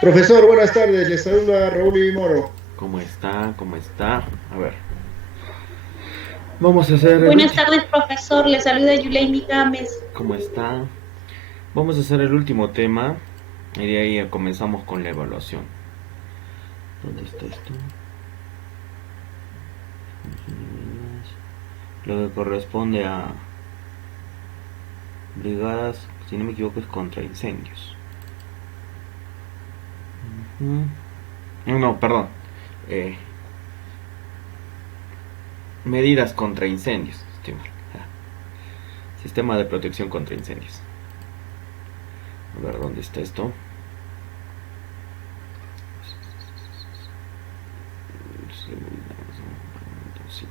Profesor, buenas tardes. Les saluda Raúl Moro. ¿Cómo está? ¿Cómo está? A ver. Vamos a hacer el Buenas último. tardes, profesor. Le saluda Yuleini Gámez. ¿Cómo está? Vamos a hacer el último tema y de ahí comenzamos con la evaluación. ¿Dónde está esto? Lo que corresponde a brigadas, si no me equivoco, es contra incendios. No, perdón. Eh, Medidas contra incendios. Estoy mal. Sistema de protección contra incendios. A ver, ¿dónde está esto? Sí.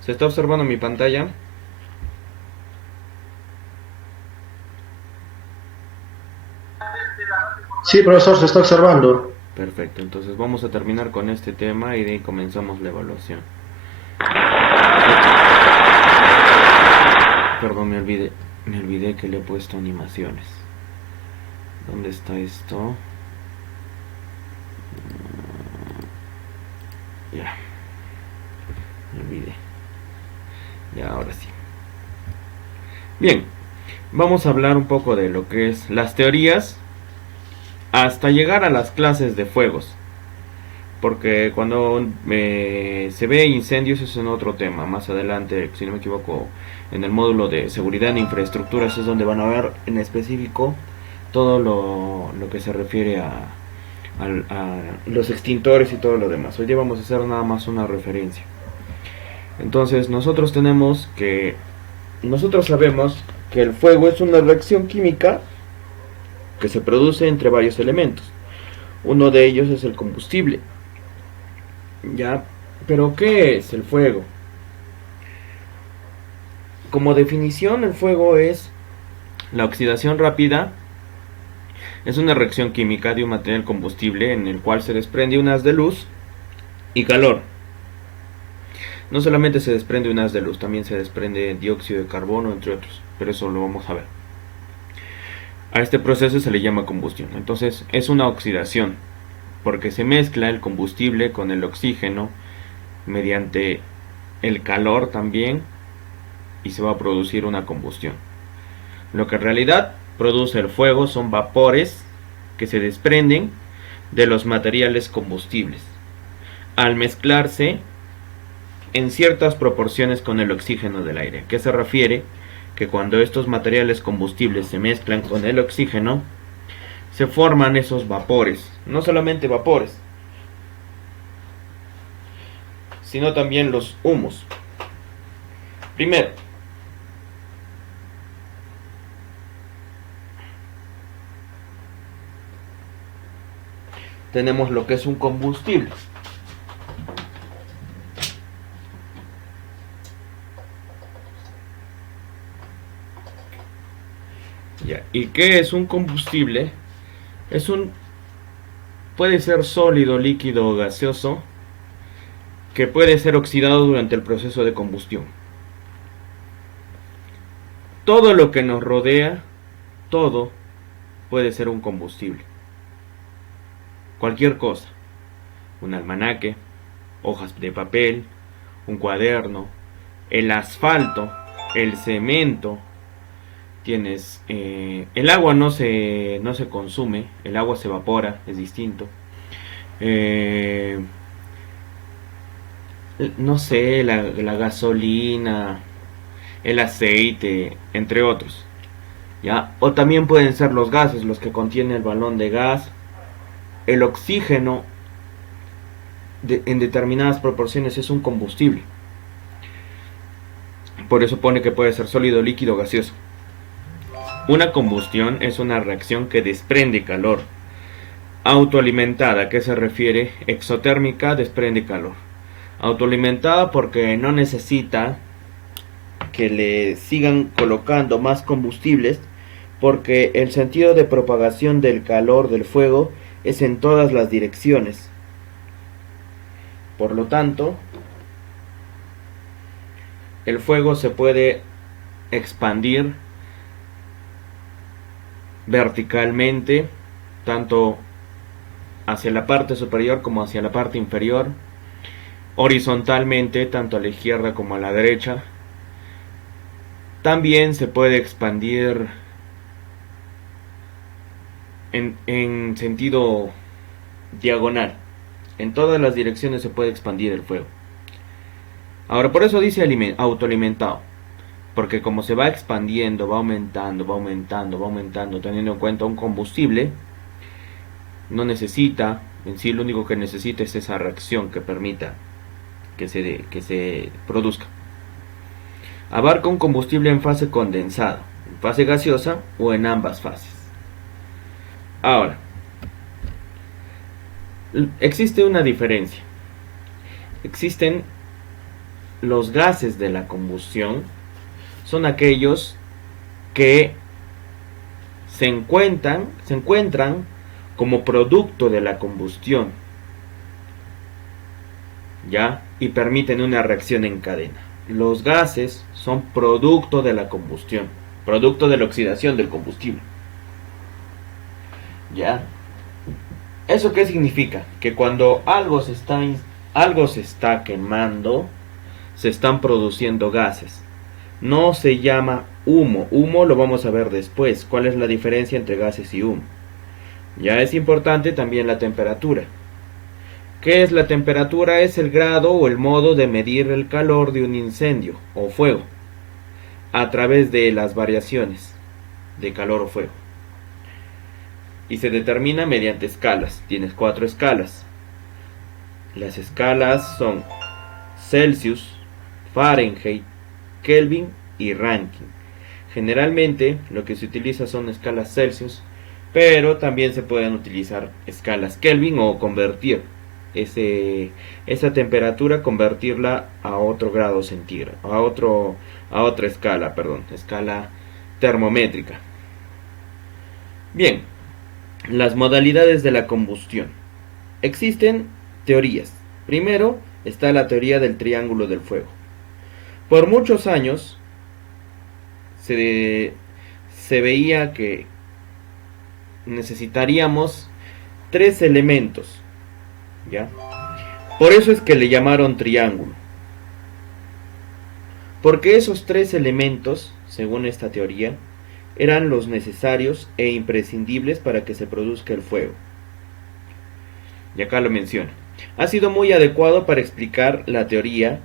¿Se está observando mi pantalla? Sí, profesor, se está observando. Perfecto, entonces vamos a terminar con este tema y de ahí comenzamos la evaluación. Perdón, me olvidé que le he puesto animaciones. ¿Dónde está esto? Ya, me olvidé. Ya, ahora sí. Bien, vamos a hablar un poco de lo que es las teorías hasta llegar a las clases de fuegos. Porque cuando se ve incendios es en otro tema. Más adelante, si no me equivoco, en el módulo de seguridad en infraestructuras es donde van a ver en específico todo lo que se refiere a los extintores y todo lo demás. Hoy día vamos a hacer nada más una referencia. Entonces nosotros sabemos que el fuego es una reacción química que se produce entre varios elementos. Uno de ellos es el combustible. Ya, pero ¿qué es el fuego? Como definición, el fuego es la oxidación rápida. Es una reacción química de un material combustible en el cual se desprende un haz de luz y calor. No solamente se desprende un haz de luz, también se desprende dióxido de carbono, entre otros, pero eso lo vamos a ver. A este proceso se le llama combustión. Entonces es una oxidación, porque se mezcla el combustible con el oxígeno mediante el calor también y se va a producir una combustión. Lo que en realidad produce el fuego son vapores que se desprenden de los materiales combustibles al mezclarse en ciertas proporciones con el oxígeno del aire. ¿A qué se refiere? Que cuando estos materiales combustibles se mezclan con el oxígeno, se forman esos vapores. No solamente vapores, sino también los humos. Primero, tenemos lo que es un combustible. Ya. ¿Y qué es un combustible? Es un Puede ser sólido, líquido o gaseoso que puede ser oxidado durante el proceso de combustión. Todo lo que nos rodea, todo puede ser un combustible. Cualquier cosa. Un almanaque, hojas de papel, un cuaderno, el asfalto, el cemento. El agua no se consume, el agua se evapora, es distinto. Eh, no sé, la gasolina, el aceite, entre otros. ¿Ya? O también pueden ser los gases, los que contienen el balón de gas, el oxígeno en determinadas proporciones es un combustible. Por eso pone que puede ser sólido, líquido, gaseoso. Una combustión es una reacción que desprende calor. Autoalimentada, ¿a qué se refiere? Exotérmica, desprende calor. Autoalimentada porque no necesita que le sigan colocando más combustibles porque el sentido de propagación del calor del fuego es en todas las direcciones. Por lo tanto, el fuego se puede expandir verticalmente, tanto hacia la parte superior como hacia la parte inferior, horizontalmente, tanto a la izquierda como a la derecha. También se puede expandir en sentido diagonal. En todas las direcciones se puede expandir el fuego. Ahora, por eso dice autoalimentado, porque como se va expandiendo, va aumentando, va aumentando, va aumentando, teniendo en cuenta un combustible, no necesita, en sí lo único que necesita es esa reacción que permita que se produzca. Abarca un combustible en fase condensada, en fase gaseosa o en ambas fases. Ahora, existe una diferencia. Existen los gases de la combustión, son aquellos que se encuentran como producto de la combustión, ¿ya? Y permiten una reacción en cadena. Los gases son producto de la combustión, producto de la oxidación del combustible, ¿ya? ¿Eso qué significa? Que cuando algo se está quemando, se están produciendo gases. No se llama humo. Humo lo vamos a ver después. ¿Cuál es la diferencia entre gases y humo? Ya es importante también la temperatura. ¿Qué es la temperatura? Es el grado o el modo de medir el calor de un incendio o fuego a través de las variaciones de calor o fuego. Y se determina mediante escalas. Tienes 4 escalas. Las escalas son Celsius, Fahrenheit, Kelvin y Rankine. Generalmente lo que se utiliza son escalas Celsius, pero también se pueden utilizar escalas Kelvin o convertir esa temperatura, convertirla a otro grado centígrado, a otra escala, escala termométrica. Bien, las modalidades de la combustión. Existen teorías. Primero está la teoría del triángulo del fuego. Por muchos años se veía que necesitaríamos 3 elementos, ¿ya? Por eso es que le llamaron triángulo. Porque esos 3 elementos, según esta teoría, eran los necesarios e imprescindibles para que se produzca el fuego. Y acá lo menciona. Ha sido muy adecuado para explicar la teoría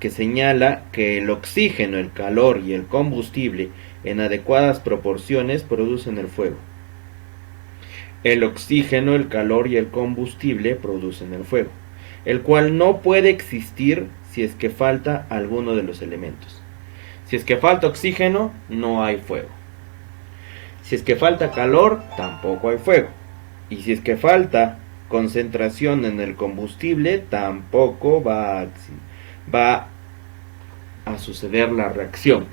que señala que el oxígeno, el calor y el combustible en adecuadas proporciones producen el fuego. El oxígeno, el calor y el combustible producen el fuego, el cual no puede existir si es que falta alguno de los elementos. Si es que falta oxígeno, no hay fuego. Si es que falta calor, tampoco hay fuego. Y si es que falta concentración en el combustible, tampoco va a suceder la reacción.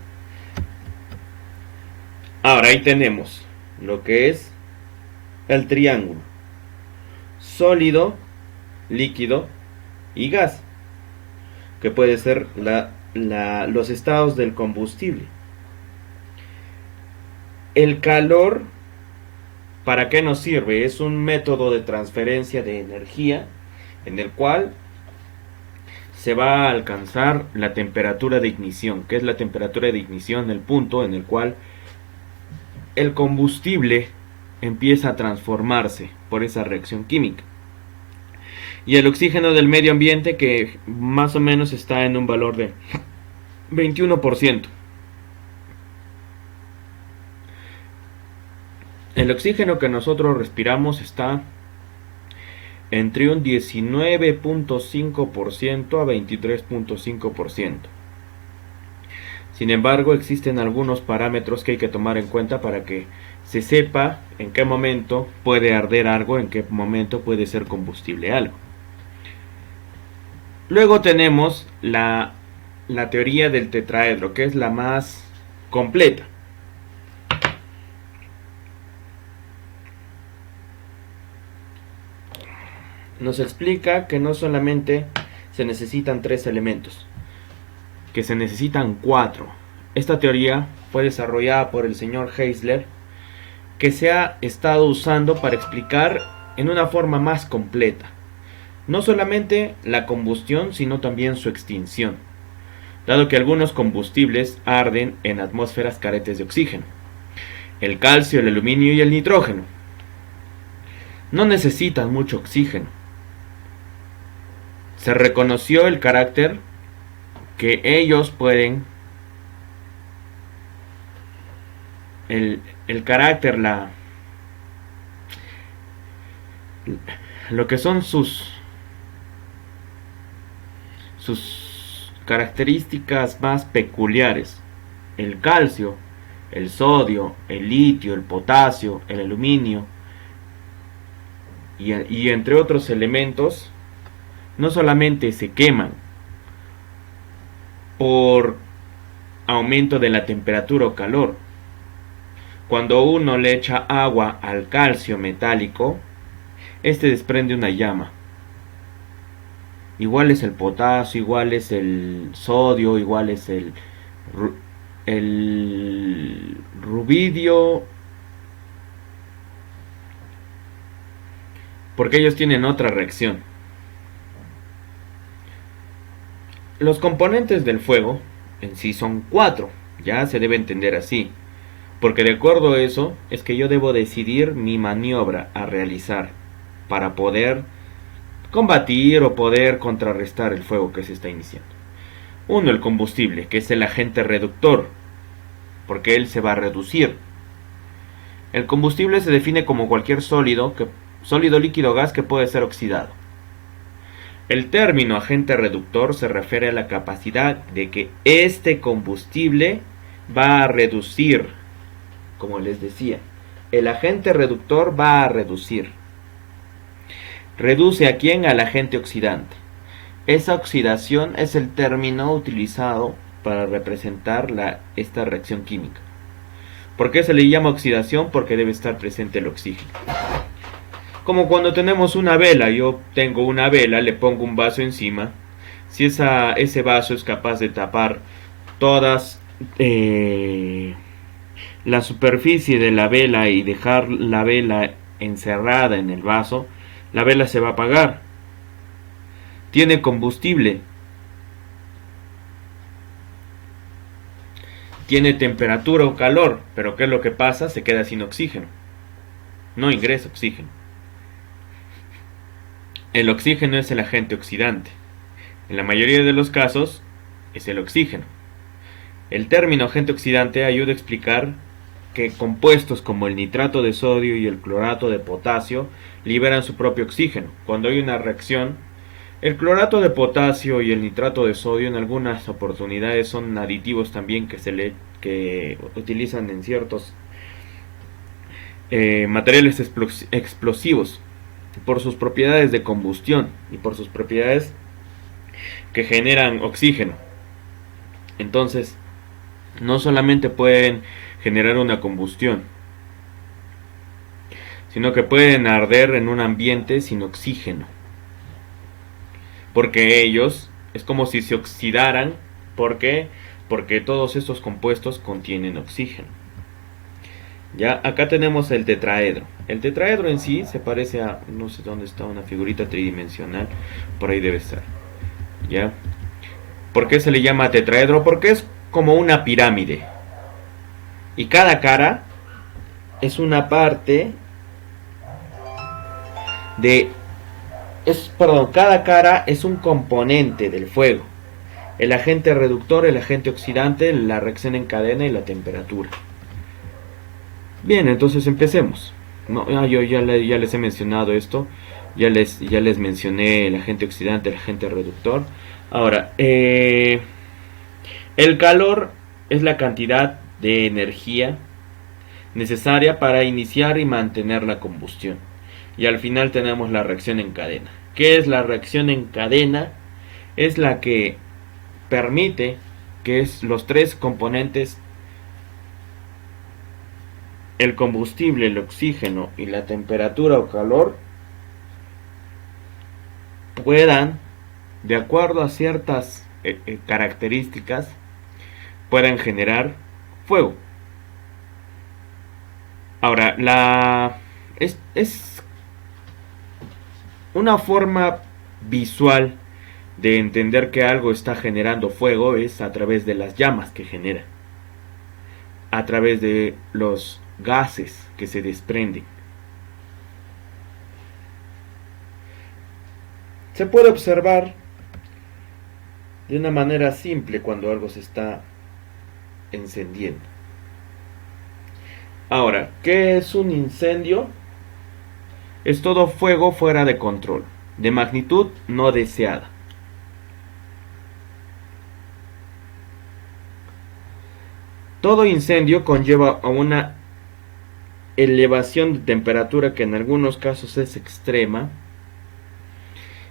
Ahora ahí tenemos lo que es el triángulo: sólido, líquido y gas, que puede ser los estados del combustible. El calor, ¿para qué nos sirve? Es un método de transferencia de energía en el cual se va a alcanzar la temperatura de ignición. ¿Qué es la temperatura de ignición? El punto en el cual el combustible empieza a transformarse por esa reacción química. Y el oxígeno del medio ambiente, que más o menos está en un valor de 21%. El oxígeno que nosotros respiramos está entre un 19.5% a 23.5%. Sin embargo, existen algunos parámetros que hay que tomar en cuenta para que se sepa en qué momento puede arder algo, en qué momento puede ser combustible algo. Luego tenemos la teoría del tetraedro, que es la más completa. nos explica que no solamente se necesitan 3 elementos, que se necesitan 4. Esta teoría fue desarrollada por el señor Heisler, que se ha estado usando para explicar en una forma más completa no solamente la combustión, sino también su extinción, dado que algunos combustibles arden en atmósferas carentes de oxígeno. El calcio, el aluminio y el nitrógeno no necesitan mucho oxígeno. Se reconoció el carácter que ellos pueden, el carácter, lo que son sus características más peculiares. El calcio, el sodio, el litio, el potasio, el aluminio y entre otros elementos no solamente se queman por aumento de la temperatura o calor. Cuando uno le echa agua al calcio metálico, este desprende una llama. Igual es el potasio, igual es el sodio, igual es el rubidio, porque ellos tienen otra reacción. Los componentes del fuego en sí son 4, ya se debe entender así, porque de acuerdo a eso es que yo debo decidir mi maniobra a realizar para poder combatir o poder contrarrestar el fuego que se está iniciando. 1. El combustible, que es el agente reductor, porque él se va a reducir. El combustible se define como cualquier sólido, líquido o gas que puede ser oxidado. El término agente reductor se refiere a la capacidad de que este combustible va a reducir, como les decía, el agente reductor va a reducir. ¿Reduce a quién? Al agente oxidante. Esa oxidación es el término utilizado para representar esta reacción química. ¿Por qué se le llama oxidación? Porque debe estar presente el oxígeno. Como cuando tenemos una vela, yo tengo una vela, le pongo un vaso encima. Si ese vaso es capaz de tapar todas la superficie de la vela y dejar la vela encerrada en el vaso, la vela se va a apagar. Tiene combustible, tiene temperatura o calor, pero ¿qué es lo que pasa? Se queda sin oxígeno, no ingresa oxígeno. El oxígeno es el agente oxidante. En la mayoría de los casos es el oxígeno. El término agente oxidante ayuda a explicar que compuestos como el nitrato de sodio y el clorato de potasio liberan su propio oxígeno. Cuando hay una reacción, el clorato de potasio y el nitrato de sodio en algunas oportunidades son aditivos también que utilizan en ciertos materiales explosivos por sus propiedades de combustión y por sus propiedades que generan oxígeno. Entonces, no solamente pueden generar una combustión, sino que pueden arder en un ambiente sin oxígeno, porque ellos es como si se oxidaran. ¿Por qué? Porque todos estos compuestos contienen oxígeno. Ya acá tenemos el tetraedro. El tetraedro en sí se parece a, no sé dónde está, una figurita tridimensional, por ahí debe estar. ¿Ya? ¿Por qué se le llama tetraedro? Porque es como una pirámide. Y cada cara es una parte cada cara es un componente del fuego. El agente reductor, el agente oxidante, la reacción en cadena y la temperatura. Bien, entonces empecemos. Yo ya les he mencionado esto. Ya les mencioné el agente oxidante, el agente reductor. Ahora, el calor es la cantidad de energía necesaria para iniciar y mantener la combustión. Y al final tenemos la reacción en cadena. ¿Qué es la reacción en cadena? Es la que permite que los 3 componentes, el combustible, el oxígeno y la temperatura o calor, puedan, de acuerdo a ciertas características, puedan generar fuego. Ahora, es una forma visual de entender que algo está generando fuego es a través de las llamas que genera, a través de los gases que se desprenden. Se puede observar de una manera simple cuando algo se está encendiendo. Ahora, ¿qué es un incendio? Es todo fuego fuera de control, de magnitud no deseada. Todo incendio conlleva a una elevación de temperatura que en algunos casos es extrema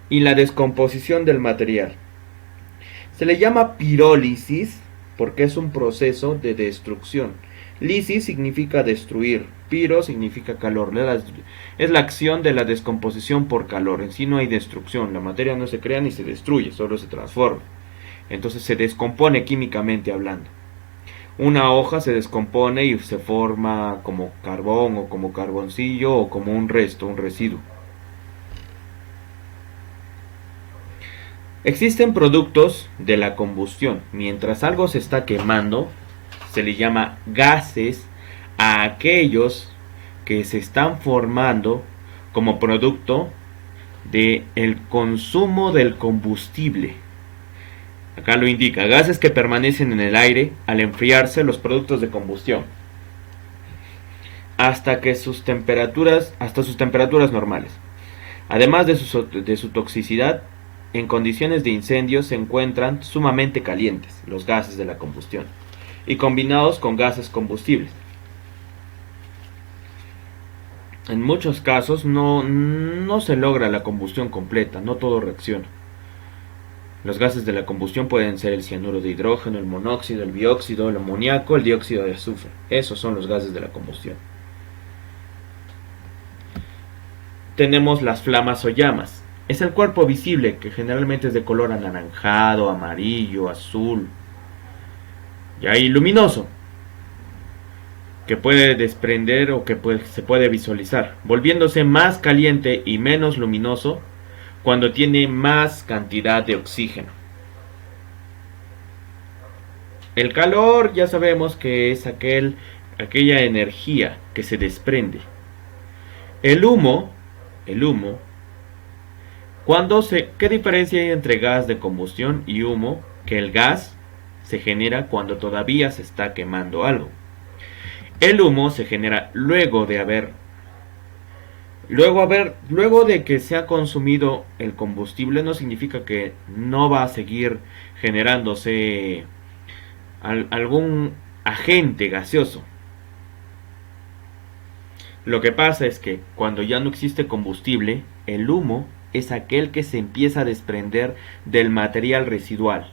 y la descomposición del material. Se le llama pirólisis porque es un proceso de destrucción. Lisis significa destruir, piro significa calor. Es la acción de la descomposición por calor. En sí no hay destrucción, la materia no se crea ni se destruye, solo se transforma. Entonces se descompone químicamente hablando. Una hoja se descompone y se forma como carbón o como carboncillo o como un resto, un residuo. Existen productos de la combustión. Mientras algo se está quemando, se le llama gases a aquellos que se están formando como producto del consumo del combustible. Acá lo indica, gases que permanecen en el aire al enfriarse los productos de combustión hasta sus temperaturas normales. Además de su toxicidad, en condiciones de incendio se encuentran sumamente calientes los gases de la combustión y combinados con gases combustibles. En muchos casos no se logra la combustión completa, no todo reacciona. Los gases de la combustión pueden ser el cianuro de hidrógeno, el monóxido, el bióxido, el amoníaco, el dióxido de azufre. Esos son los gases de la combustión. Tenemos las flamas o llamas. Es el cuerpo visible que generalmente es de color anaranjado, amarillo, azul. Y hay luminoso, que puede desprender o que se puede visualizar, volviéndose más caliente y menos luminoso cuando tiene más cantidad de oxígeno. El calor ya sabemos que es aquella energía que se desprende. El humo, ¿qué diferencia hay entre gas de combustión y humo? Que el gas se genera cuando todavía se está quemando algo. El humo se genera luego de que se ha consumido el combustible. No significa que no va a seguir generándose algún agente gaseoso. Lo que pasa es que cuando ya no existe combustible, el humo es aquel que se empieza a desprender del material residual.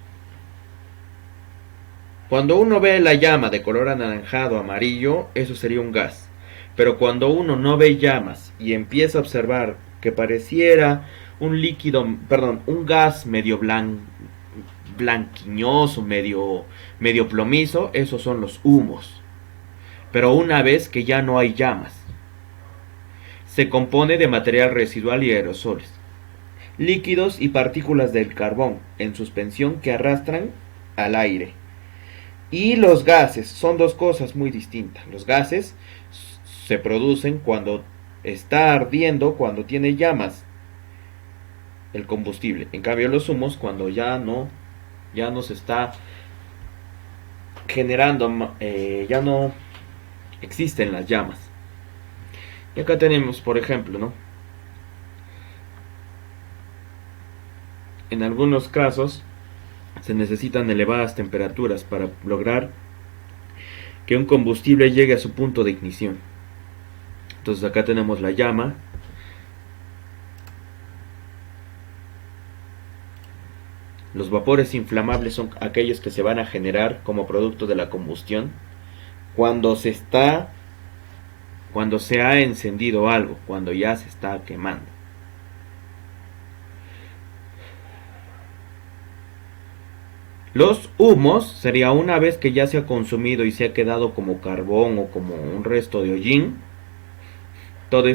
Cuando uno ve la llama de color anaranjado, amarillo, eso sería un gas. Pero cuando uno no ve llamas y empieza a observar que pareciera un gas medio blanquiñoso, medio plomizo, esos son los humos. Pero una vez que ya no hay llamas, se compone de material residual y aerosoles, líquidos y partículas del carbón en suspensión que arrastran al aire. Y los gases son dos cosas muy distintas. Los gases se producen cuando está ardiendo, cuando tiene llamas el combustible. En cambio los humos cuando ya no se está generando, ya no existen las llamas. Y acá tenemos, por ejemplo, ¿no? En algunos casos se necesitan elevadas temperaturas para lograr que un combustible llegue a su punto de ignición. Entonces acá tenemos la llama. Los vapores inflamables son aquellos que se van a generar como producto de la combustión cuando se ha encendido algo, cuando ya se está quemando. Los humos sería una vez que ya se ha consumido y se ha quedado como carbón o como un resto de hollín, todo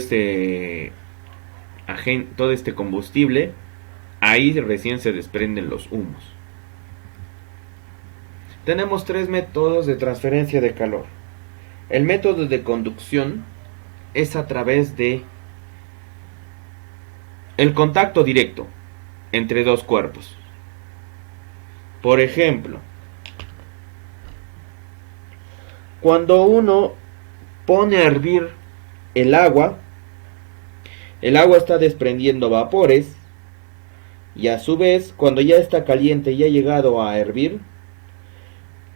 todo este combustible, ahí recién se desprenden los humos. Tenemos tres métodos de transferencia de calor. El método de conducción es a través de el contacto directo entre dos cuerpos. Por ejemplo, cuando uno pone a hervir el agua está desprendiendo vapores y a su vez, cuando ya está caliente y ha llegado a hervir,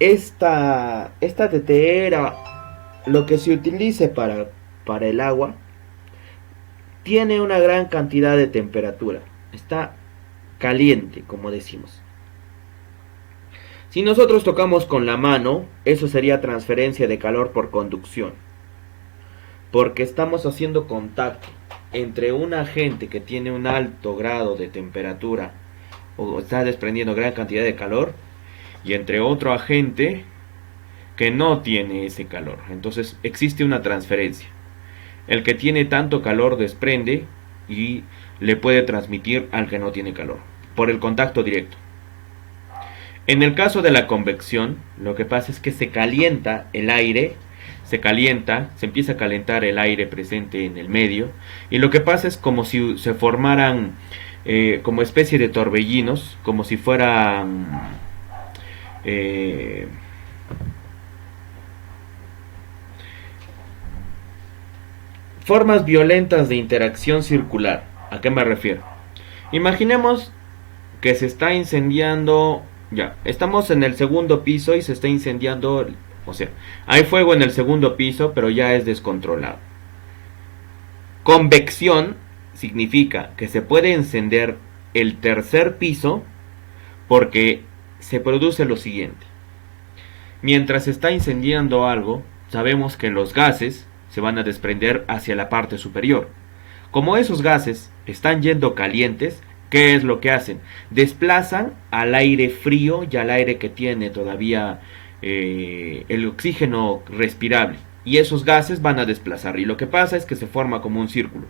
esta tetera, lo que se utilice para el agua, tiene una gran cantidad de temperatura. Está caliente, como decimos. Si nosotros tocamos con la mano, eso sería transferencia de calor por conducción. Porque estamos haciendo contacto entre un agente que tiene un alto grado de temperatura o está desprendiendo gran cantidad de calor y entre otro agente que no tiene ese calor. Entonces existe una transferencia. El que tiene tanto calor desprende y le puede transmitir al que no tiene calor por el contacto directo. En el caso de la convección, lo que pasa es que se calienta el aire, se empieza a calentar el aire presente en el medio, y lo que pasa es como si se formaran como especie de torbellinos, como si fueran formas violentas de interacción circular. ¿A qué me refiero? Imaginemos que se está incendiando. Ya, estamos en el segundo piso y se está incendiando, o sea, hay fuego en el segundo piso, pero ya es descontrolado. Convección significa que se puede encender el tercer piso porque se produce lo siguiente. Mientras se está incendiando algo, sabemos que los gases se van a desprender hacia la parte superior. Como esos gases están yendo calientes, ¿qué es lo que hacen? Desplazan al aire frío y al aire que tiene todavía el oxígeno respirable. Y esos gases van a desplazar. Y lo que pasa es que se forma como un círculo.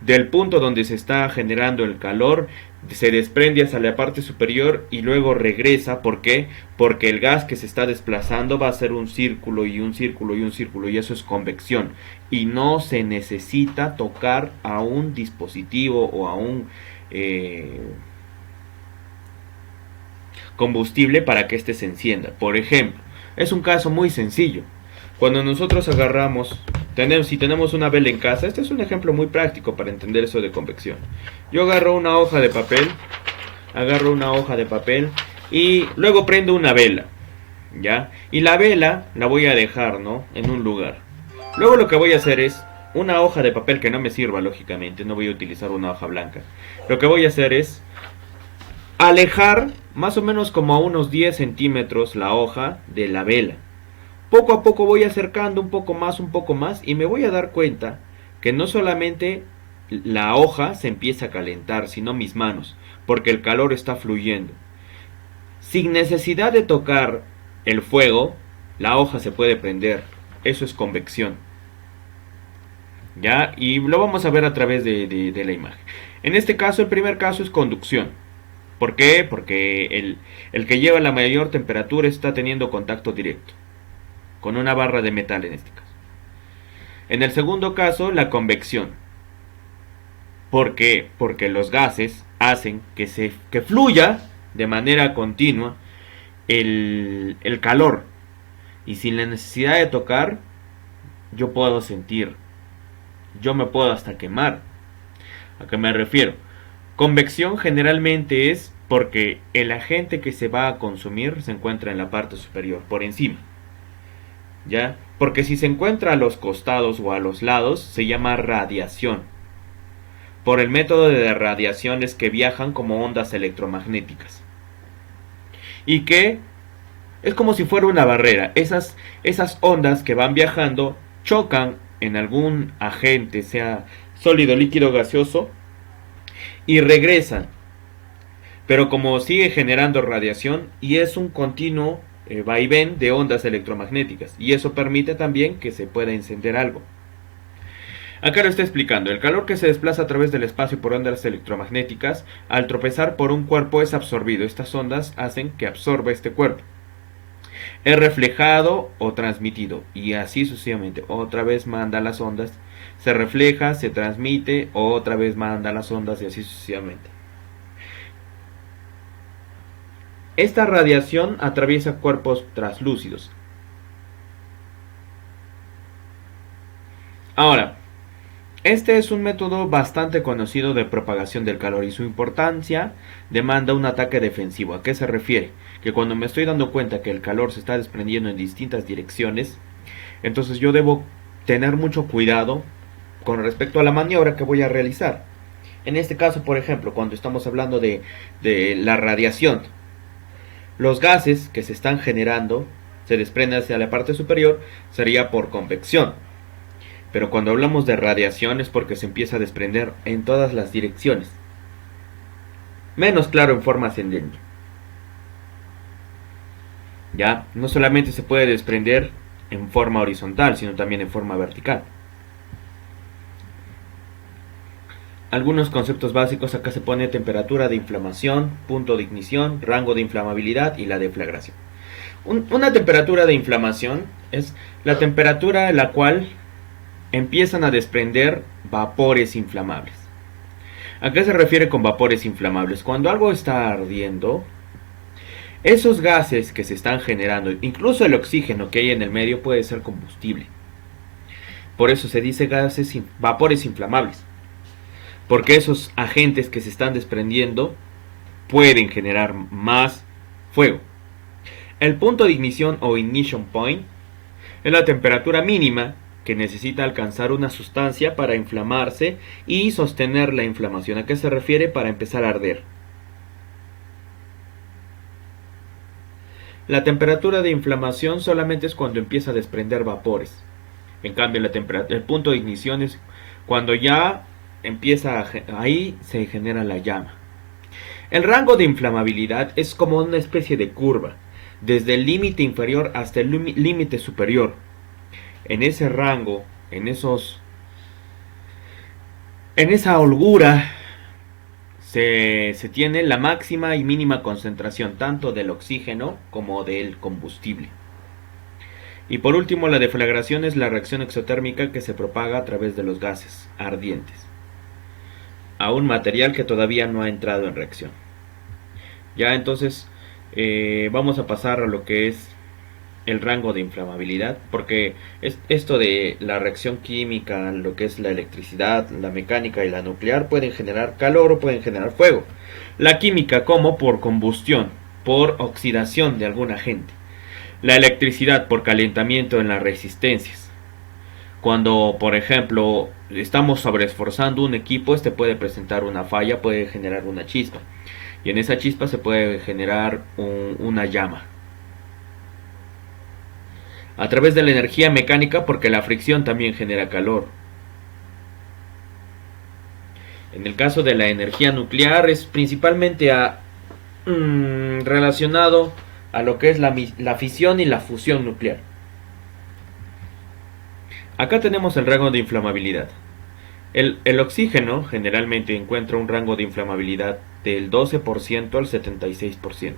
Del punto donde se está generando el calor, se desprende hacia la parte superior y luego regresa. ¿Por qué? Porque el gas que se está desplazando va a ser un círculo y un círculo y un círculo. Y eso es convección. Y no se necesita tocar a un dispositivo o a un combustible para que éste se encienda. Por ejemplo, es un caso muy sencillo. Cuando nosotros agarramos, si tenemos una vela en casa, este es un ejemplo muy práctico para entender eso de convección. Yo agarro una hoja de papel, y luego prendo una vela, ¿ya? Y la vela la voy a dejar, ¿no?, en un lugar. Luego lo que voy a hacer es una hoja de papel que no me sirva, lógicamente, no voy a utilizar una hoja blanca. Lo que voy a hacer es alejar más o menos como a unos 10 centímetros la hoja de la vela. Poco a poco voy acercando un poco más y me voy a dar cuenta que no solamente la hoja se empieza a calentar, sino mis manos, porque el calor está fluyendo. Sin necesidad de tocar el fuego, la hoja se puede prender. Eso es convección. ¿Ya? Y lo vamos a ver a través de la imagen. En este caso, el primer caso es conducción. ¿Por qué? Porque el que lleva la mayor temperatura está teniendo contacto directo con una barra de metal en este caso. En el segundo caso, la convección. ¿Por qué? Porque los gases hacen que fluya de manera continua el calor. Y sin la necesidad de tocar, yo puedo sentir. Yo me puedo hasta quemar. ¿A qué me refiero? Convección generalmente es porque el agente que se va a consumir se encuentra en la parte superior, por encima. ¿Ya? Porque si se encuentra a los costados o a los lados, se llama radiación. Por el método de radiación es que viajan como ondas electromagnéticas. Y que es como si fuera una barrera. Esas ondas que van viajando chocan en algún agente, sea sólido, líquido, gaseoso, y regresan. pero como sigue generando radiación y es un continuo vaivén de ondas electromagnéticas, y eso permite también que se pueda encender algo. Acá lo está explicando. El calor que se desplaza a través del espacio por ondas electromagnéticas, al tropezar por un cuerpo es absorbido. Estas ondas hacen que absorba este cuerpo. Es reflejado o transmitido, y así sucesivamente. Otra vez manda las ondas, se refleja, se transmite, otra vez manda las ondas y así sucesivamente. Esta radiación atraviesa cuerpos translúcidos. Ahora, este es un método bastante conocido de propagación del calor y su importancia demanda un ataque defensivo. ¿A qué se refiere? Que cuando me estoy dando cuenta que el calor se está desprendiendo en distintas direcciones, entonces yo debo tener mucho cuidado con respecto a la maniobra que voy a realizar. En este caso, por ejemplo, cuando estamos hablando de la radiación, los gases que se están generando se desprenden hacia la parte superior, sería por convección. Pero cuando hablamos de radiación es porque se empieza a desprender en todas las direcciones. Menos claro en forma ascendente. Ya, no solamente se puede desprender en forma horizontal, sino también en forma vertical. Algunos conceptos básicos: acá se pone temperatura de inflamación, punto de ignición, rango de inflamabilidad y la deflagración. Una temperatura de inflamación es la temperatura a la cual empiezan a desprender vapores inflamables. ¿A qué se refiere con vapores inflamables? Cuando algo está ardiendo, esos gases que se están generando, incluso el oxígeno que hay en el medio, puede ser combustible. Por eso se dice vapores inflamables, porque esos agentes que se están desprendiendo pueden generar más fuego. El punto de ignición o ignition point es la temperatura mínima que necesita alcanzar una sustancia para inflamarse y sostener la inflamación. ¿A qué se refiere? Para empezar a arder. La temperatura de inflamación solamente es cuando empieza a desprender vapores. En cambio, el punto de ignición es cuando ya empieza ahí se genera la llama. El rango de inflamabilidad es como una especie de curva, desde el límite inferior hasta el límite superior. En ese rango, en esa holgura, se tiene la máxima y mínima concentración tanto del oxígeno como del combustible. Y por último, la deflagración es la reacción exotérmica que se propaga a través de los gases ardientes a un material que todavía no ha entrado en reacción. Ya entonces vamos a pasar a lo que es el rango de inflamabilidad, porque esto de la reacción química, lo que es la electricidad, la mecánica y la nuclear, pueden generar calor o pueden generar fuego. La química, como por combustión, por oxidación de algún agente. La electricidad, por calentamiento en las resistencias. Cuando, por ejemplo, estamos sobreesforzando un equipo, este puede presentar una falla, puede generar una chispa, y en esa chispa se puede generar una llama. A través de la energía mecánica, porque la fricción también genera calor. En el caso de la energía nuclear es principalmente relacionado a lo que es la fisión y la fusión nuclear. Acá tenemos el rango de inflamabilidad. El oxígeno generalmente encuentra un rango de inflamabilidad del 12% al 76%.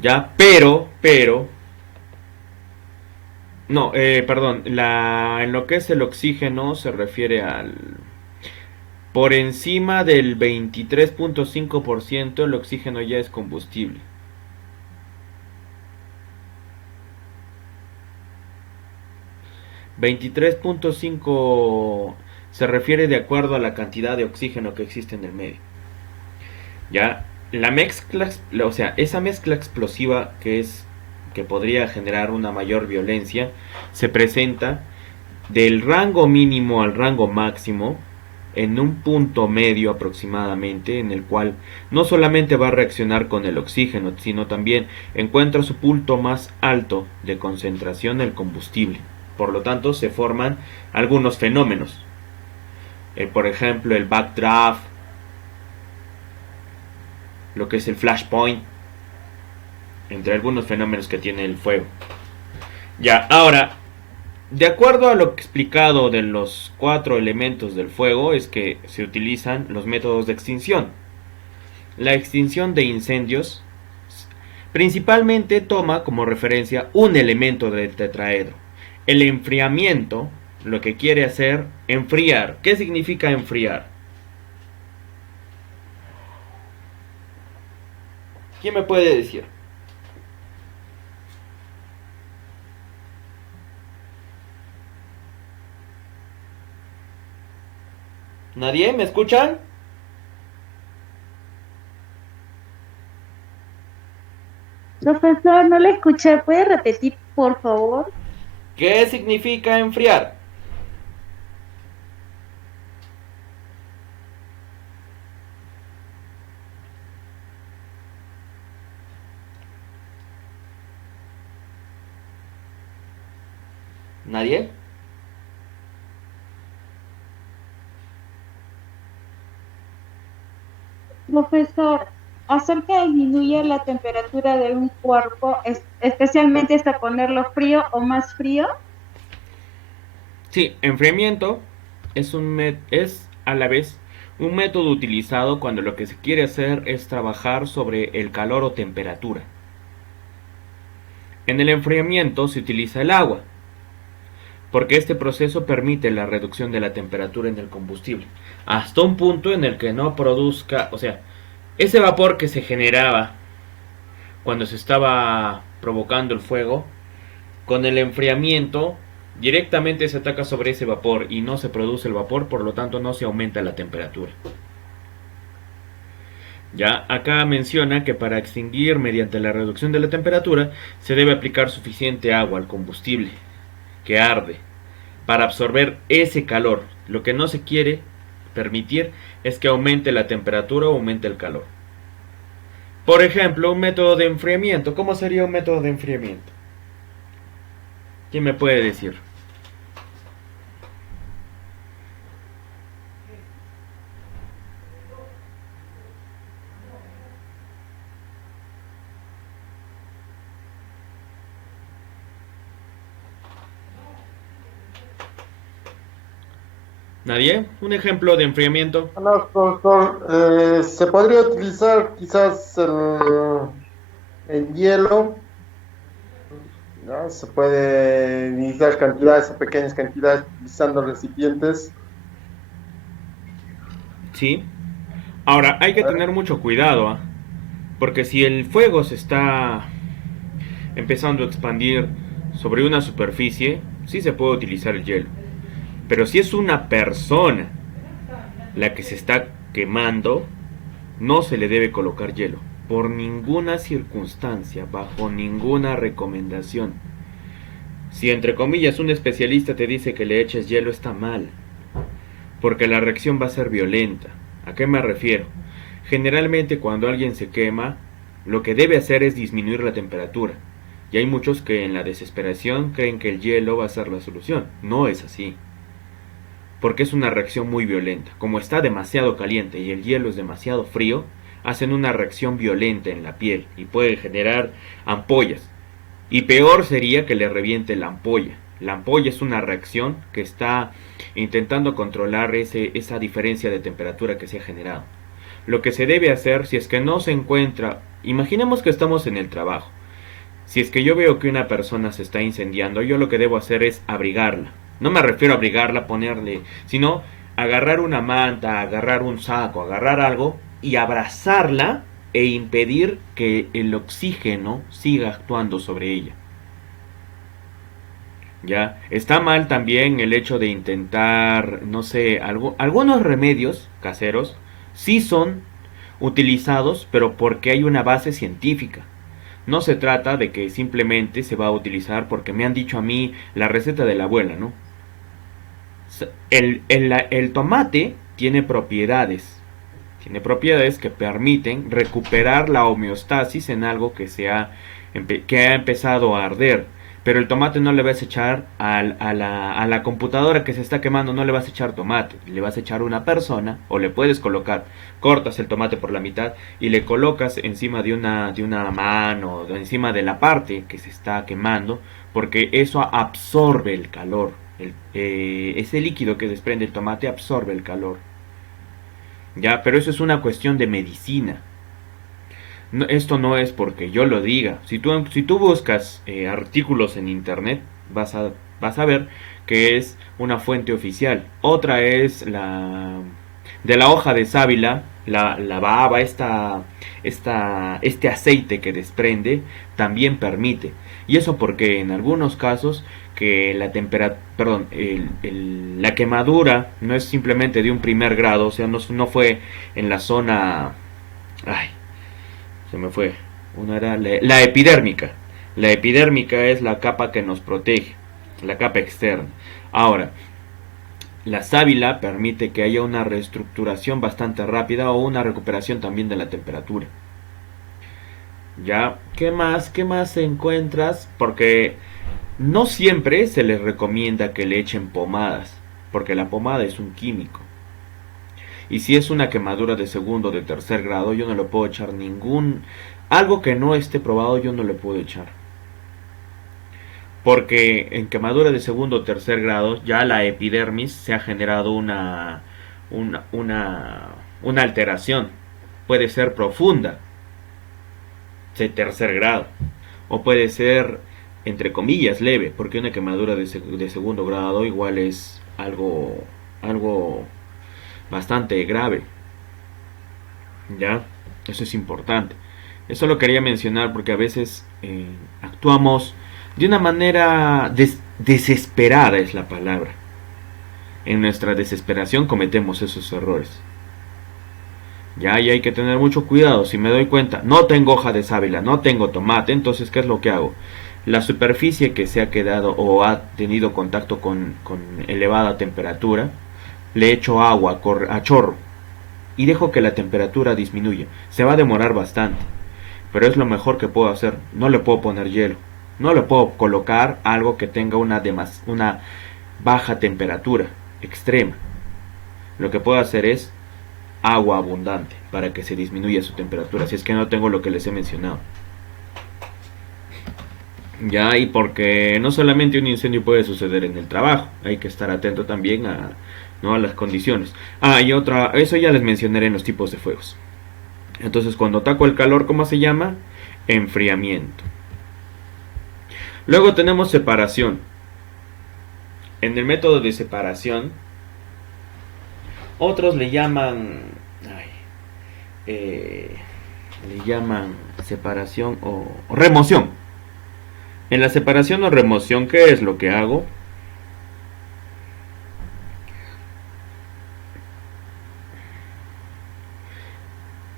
Ya, no, perdón, en lo que es el oxígeno se refiere por encima del 23.5% el oxígeno ya es combustible. ...23.5 se refiere de acuerdo a la cantidad de oxígeno que existe en el medio. Ya, la mezcla, o sea, esa mezcla explosiva que podría generar una mayor violencia, se presenta del rango mínimo al rango máximo en un punto medio aproximadamente, en el cual no solamente va a reaccionar con el oxígeno, sino también encuentra su punto más alto de concentración el combustible. Por lo tanto, se forman algunos fenómenos. Por ejemplo, el backdraft, lo que es el flashpoint, entre algunos fenómenos que tiene el fuego. Ya, ahora, de acuerdo a lo explicado de los 4 elementos del fuego, es que se utilizan los métodos de extinción. La extinción de incendios principalmente toma como referencia un elemento del tetraedro. El enfriamiento, lo que quiere hacer, enfriar. ¿Qué significa enfriar? ¿Quién me puede decir? ¿Nadie? ¿Me escuchan? Profesor, no le escuché. ¿Puede repetir, por favor? ¿Qué significa enfriar? ¿Nadie? Profesor, hacer que disminuya la temperatura de un cuerpo, especialmente hasta ponerlo frío o más frío. Sí, enfriamiento es a la vez un método utilizado cuando lo que se quiere hacer es trabajar sobre el calor o temperatura. En el enfriamiento se utiliza el agua, porque este proceso permite la reducción de la temperatura en el combustible, hasta un punto en el que no produzca, o sea, ese vapor que se generaba cuando se estaba provocando el fuego, con el enfriamiento directamente se ataca sobre ese vapor y no se produce el vapor, por lo tanto no se aumenta la temperatura. Ya acá menciona que para extinguir mediante la reducción de la temperatura se debe aplicar suficiente agua al combustible que arde para absorber ese calor. Lo que no se quiere permitir es que aumente la temperatura o aumente el calor. Por ejemplo, un método de enfriamiento. ¿Cómo sería un método de enfriamiento? ¿Quién me puede decir? ¿Nadie? Un ejemplo de enfriamiento. Bueno, doctor, se podría utilizar quizás el hielo, ¿no? Se puede iniciar cantidades o pequeñas cantidades utilizando recipientes. Sí. Ahora, hay que tener mucho cuidado, ¿eh? Porque si el fuego se está empezando a expandir sobre una superficie, sí se puede utilizar el hielo. Pero si es una persona la que se está quemando, no se le debe colocar hielo. Por ninguna circunstancia, bajo ninguna recomendación. Si entre comillas un especialista te dice que le eches hielo, está mal. Porque la reacción va a ser violenta. ¿A qué me refiero? Generalmente cuando alguien se quema, lo que debe hacer es disminuir la temperatura. Y hay muchos que en la desesperación creen que el hielo va a ser la solución. No es así. Porque es una reacción muy violenta. Como está demasiado caliente y el hielo es demasiado frío, hacen una reacción violenta en la piel y puede generar ampollas. Y peor sería que le reviente la ampolla. La ampolla es una reacción que está intentando controlar esa diferencia de temperatura que se ha generado. Lo que se debe hacer si es que no se encuentra, imaginemos que estamos en el trabajo. Si es que yo veo que una persona se está incendiando, yo lo que debo hacer es abrigarla. No me refiero a abrigarla, ponerle, sino agarrar una manta, agarrar un saco, agarrar algo y abrazarla e impedir que el oxígeno siga actuando sobre ella. Ya, está mal también el hecho de intentar, no sé, algunos remedios caseros sí son utilizados, pero porque hay una base científica. No se trata de que simplemente se va a utilizar porque me han dicho a mí la receta de la abuela, ¿no? El tomate tiene propiedades. Tiene propiedades que permiten recuperar la homeostasis en algo que ha empezado a arder. Pero el tomate no le vas a echar a la computadora que se está quemando, no le vas a echar tomate, le vas a echar una persona, o le puedes colocar, cortas el tomate por la mitad y le colocas encima de una mano, encima de la parte que se está quemando, porque eso absorbe el calor. Ese líquido que desprende el tomate absorbe el calor. Ya, pero eso es una cuestión de medicina. No, esto no es porque yo lo diga. Si tú buscas artículos en internet, vas a ver que es una fuente oficial. Otra es de la hoja de sábila, la baba, este aceite que desprende, también permite. Y eso porque en algunos casos que la perdón, la quemadura no es simplemente de un primer grado, o sea, no fue en la zona, ay, se me fue. Una era la epidérmica. La epidérmica es la capa que nos protege, la capa externa. Ahora, la sábila permite que haya una reestructuración bastante rápida o una recuperación también de la temperatura. Ya, ¿qué más? ¿Qué más encuentras? Porque no siempre se les recomienda que le echen pomadas, porque la pomada es un químico. Y si es una quemadura de segundo o de tercer grado, yo no le puedo echar ningún... Algo que no esté probado yo no le puedo echar. Porque en quemadura de segundo o tercer grado ya la epidermis se ha generado una, una, una alteración. Puede ser profunda, de tercer grado. O puede ser, entre comillas, leve. Porque una quemadura de segundo grado igual es algo bastante grave. ¿Ya? Eso es importante. Eso lo quería mencionar porque a veces actuamos de una manera desesperada, es la palabra. En nuestra desesperación cometemos esos errores. Ya, y hay que tener mucho cuidado. Si me doy cuenta, no tengo hoja de sábila, no tengo tomate, entonces, ¿qué es lo que hago? La superficie que se ha quedado o ha tenido contacto con elevada temperatura, le echo agua a chorro y dejo que la temperatura disminuya. Se va a demorar bastante, pero es lo mejor que puedo hacer. No le puedo poner hielo, no le puedo colocar algo que tenga una baja temperatura extrema. Lo que puedo hacer es agua abundante para que se disminuya su temperatura, si es que no tengo lo que les he mencionado. Ya, y porque no solamente un incendio puede suceder en el trabajo, hay que estar atento también ¿no? a las condiciones. Y otra, eso ya les mencionaré en los tipos de fuegos. Entonces, cuando ataco el calor, ¿cómo se llama? Enfriamiento. Luego tenemos separación. En el método de separación, otros le llaman separación o remoción. En la separación o remoción, ¿qué es lo que hago?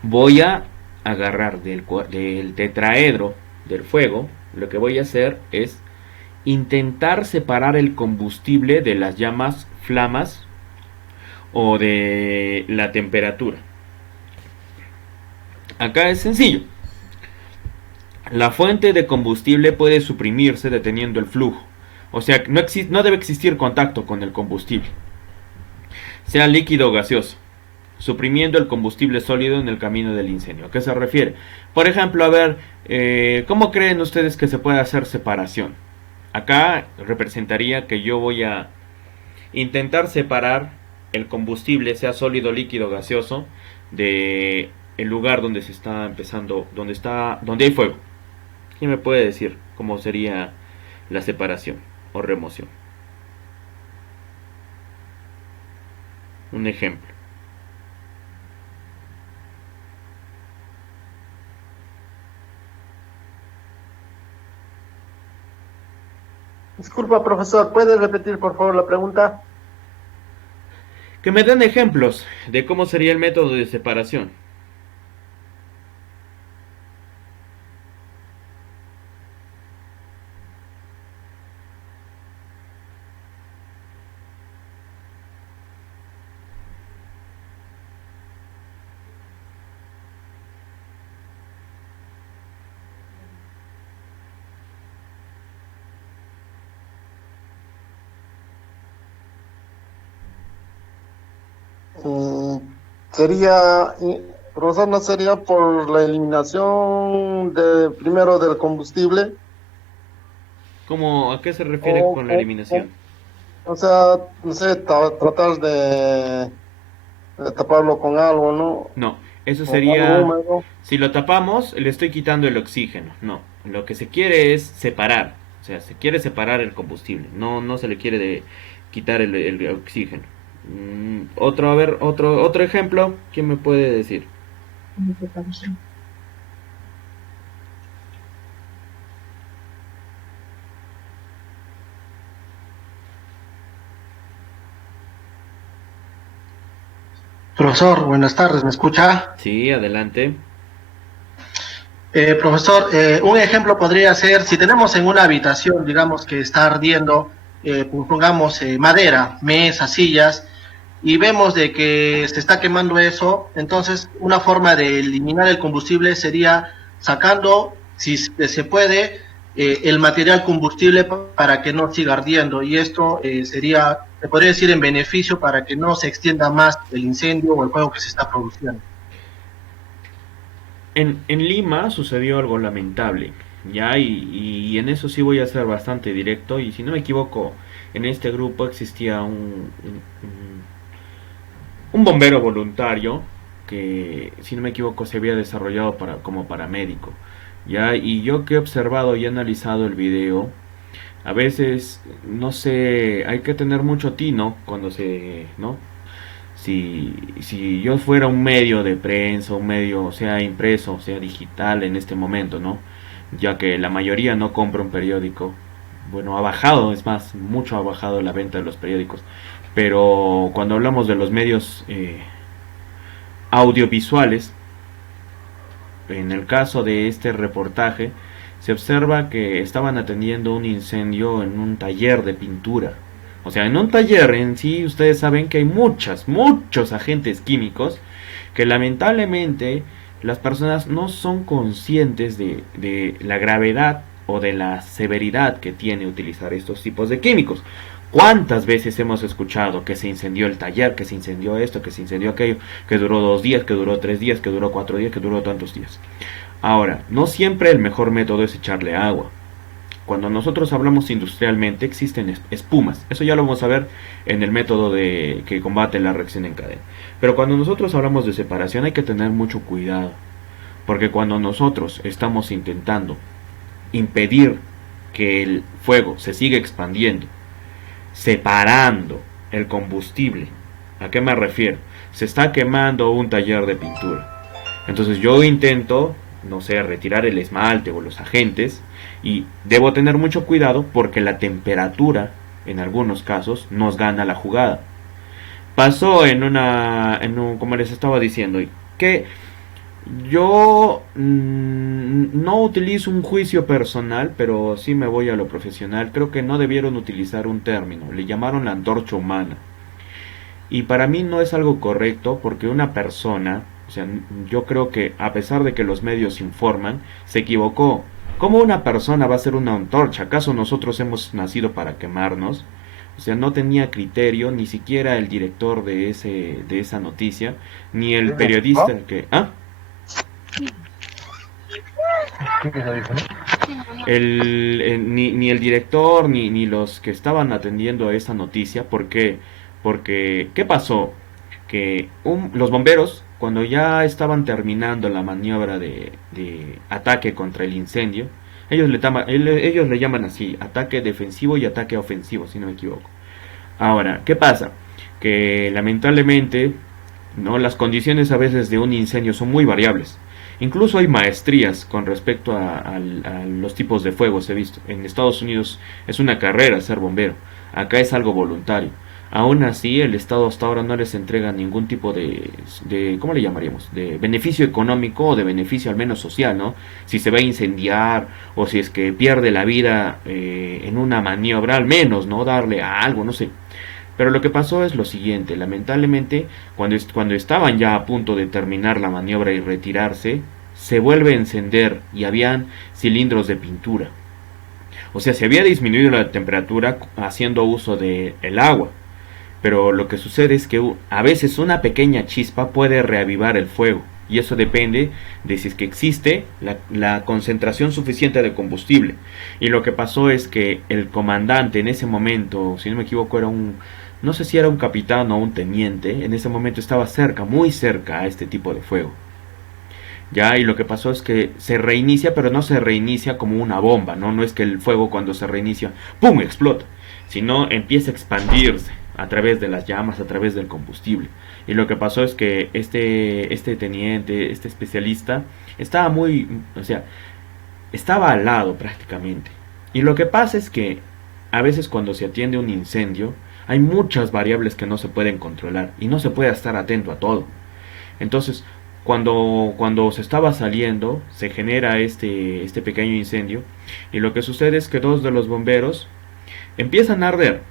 Voy a agarrar del tetraedro del fuego. Lo que voy a hacer es intentar separar el combustible de las llamas, flamas o de la temperatura. Acá es sencillo. La fuente de combustible puede suprimirse deteniendo el flujo. O sea, no debe existir contacto con el combustible, sea líquido o gaseoso, suprimiendo el combustible sólido en el camino del incendio. ¿A qué se refiere? Por ejemplo, a ver, ¿cómo creen ustedes que se puede hacer separación? Acá representaría que yo voy a intentar separar el combustible, sea sólido, líquido, gaseoso, de el lugar donde se está empezando, donde hay fuego. ¿Quién me puede decir cómo sería la separación o remoción? Un ejemplo. Disculpa, profesor, ¿puede repetir por favor la pregunta? Que me den ejemplos de cómo sería el método de separación. Mm, sería, profesor, ¿no sería por la eliminación de primero del combustible? ¿Cómo, a qué se refiere O, con la o, eliminación? o sea, no sé, tratar de taparlo con algo, ¿no? No, eso Con algo sería, húmedo. si lo tapamos, le estoy quitando el oxígeno. No, lo que se quiere es separar, o sea, se quiere separar el combustible, no se le quiere quitar el oxígeno. Otro, a ver, otro ejemplo, ¿quién me puede decir? Profesor, buenas tardes, ¿me escucha? Sí, adelante. Profesor, un ejemplo podría ser, si tenemos en una habitación, digamos que está ardiendo, pongamos madera, mesas, sillas, y vemos de que se está quemando eso, entonces una forma de eliminar el combustible sería sacando, si se puede, el material combustible para que no siga ardiendo, y esto sería, se podría decir, en beneficio para que no se extienda más el incendio o el fuego que se está produciendo. En Lima sucedió algo lamentable, ya, y en eso sí voy a ser bastante directo, y si no me equivoco, en este grupo existía un bombero voluntario que, si no me equivoco, se había desarrollado como paramédico, ya, y yo que he observado y analizado el video, a veces, no sé, hay que tener mucho tino cuando ¿no? Si yo fuera un medio de prensa, un medio sea impreso, sea digital en este momento, ¿no? Ya que la mayoría no compra un periódico. Bueno, ha bajado, es más, mucho ha bajado la venta de los periódicos. Pero cuando hablamos de los medios audiovisuales, en el caso de este reportaje, se observa que estaban atendiendo un incendio en un taller de pintura. O sea, en un taller en sí, ustedes saben que hay muchos agentes químicos que lamentablemente las personas no son conscientes de la gravedad o de la severidad que tiene utilizar estos tipos de químicos. ¿Cuántas veces hemos escuchado que se incendió el taller, que se incendió esto, que se incendió aquello, que duró 2 días, que duró 3 días, que duró 4 días, que duró tantos días? Ahora, no siempre el mejor método es echarle agua. Cuando nosotros hablamos industrialmente existen espumas. Eso ya lo vamos a ver en el método que combate la reacción en cadena. Pero cuando nosotros hablamos de separación hay que tener mucho cuidado. Porque cuando nosotros estamos intentando impedir que el fuego se siga expandiendo, separando el combustible, ¿a qué me refiero? Se está quemando un taller de pintura. Entonces yo intento, no sé, retirar el esmalte o los agentes y debo tener mucho cuidado porque la temperatura en algunos casos nos gana la jugada. Pasó como les estaba diciendo, que yo no utilizo un juicio personal, pero sí me voy a lo profesional. Creo que no debieron utilizar un término, le llamaron la antorcha humana. Y para mí no es algo correcto porque una persona, o sea, yo creo que a pesar de que los medios informan, se equivocó. ¿Cómo una persona va a ser una antorcha? ¿Acaso nosotros hemos nacido para quemarnos? O sea, no tenía criterio ni siquiera el director de esa noticia, ni el periodista que... ¿Ah? Ni el director ni los que estaban atendiendo a esa noticia. ¿Por qué? Porque, ¿qué pasó? Que los bomberos, cuando ya estaban terminando la maniobra de ataque contra el incendio, ellos le llaman así, ataque defensivo y ataque ofensivo, si no me equivoco. Ahora, ¿qué pasa? Que lamentablemente, ¿no? Las condiciones a veces de un incendio son muy variables. Incluso hay maestrías con respecto a los tipos de fuegos, he visto. En Estados Unidos es una carrera ser bombero. Acá es algo voluntario. Aún así, el Estado hasta ahora no les entrega ningún tipo ¿cómo le llamaríamos? De beneficio económico o de beneficio al menos social, ¿no? Si se va a incendiar o si es que pierde la vida en una maniobra, al menos, ¿no? Darle a algo, no sé. Pero lo que pasó es lo siguiente, lamentablemente, cuando estaban ya a punto de terminar la maniobra y retirarse, se vuelve a encender y habían cilindros de pintura. O sea, se había disminuido la temperatura haciendo uso del agua. Pero lo que sucede es que a veces una pequeña chispa puede reavivar el fuego. Y eso depende de si es que existe la concentración suficiente de combustible. Y lo que pasó es que el comandante en ese momento, si no me equivoco, era no sé si era un capitán o un teniente, en ese momento estaba cerca, muy cerca a este tipo de fuego. Ya, y lo que pasó es que se reinicia, pero no se reinicia como una bomba, ¿no? No es que el fuego cuando se reinicia, ¡pum!, explota, sino empieza a expandirse a través de las llamas, a través del combustible. Y lo que pasó es que este teniente, este especialista, estaba o sea, estaba al lado prácticamente. Y lo que pasa es que a veces cuando se atiende un incendio, hay muchas variables que no se pueden controlar y no se puede estar atento a todo. Entonces, cuando se estaba saliendo, se genera este pequeño incendio. Y lo que sucede es que dos de los bomberos empiezan a arder.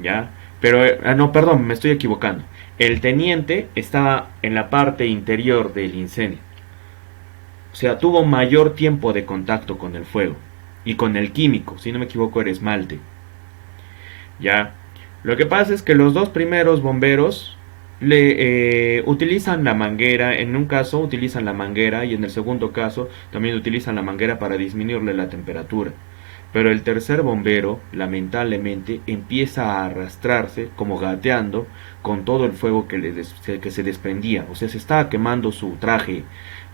¿Ya? Pero, no, perdón, me estoy equivocando. El teniente estaba en la parte interior del incendio. O sea, tuvo mayor tiempo de contacto con el fuego. Y con el químico, si no me equivoco, era esmalte. ¿Ya? Lo que pasa es que los dos primeros bomberos utilizan la manguera. En un caso utilizan la manguera y en el segundo caso también utilizan la manguera para disminuirle la temperatura. Pero el tercer bombero, lamentablemente, empieza a arrastrarse como gateando con todo el fuego que se desprendía. O sea, se estaba quemando su traje,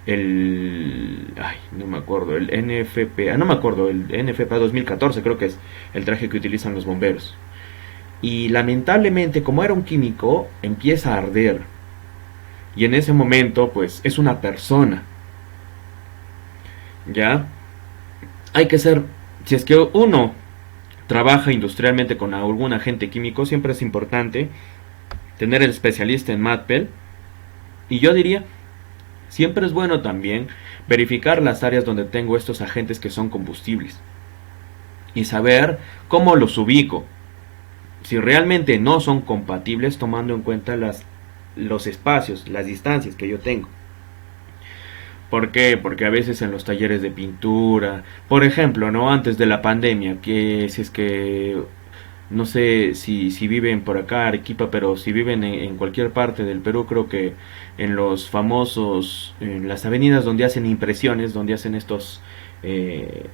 no me acuerdo, el NFPA, no me acuerdo, el NFPA 2014 creo que es el traje que utilizan los bomberos. Y lamentablemente, como era un químico, empieza a arder. Y en ese momento, pues, es una persona. ¿Ya? Hay que ser... Si es que uno trabaja industrialmente con algún agente químico, siempre es importante tener el especialista en MATPEL. Y yo diría, siempre es bueno también verificar las áreas donde tengo estos agentes que son combustibles. Y saber cómo los ubico. Si realmente no son compatibles, tomando en cuenta los espacios, las distancias que yo tengo. ¿Por qué? Porque a veces en los talleres de pintura, por ejemplo, ¿no? Antes de la pandemia, que si es que, no sé si viven por acá, Arequipa, pero si viven en cualquier parte del Perú, creo que en los famosos, en las avenidas donde hacen impresiones, donde hacen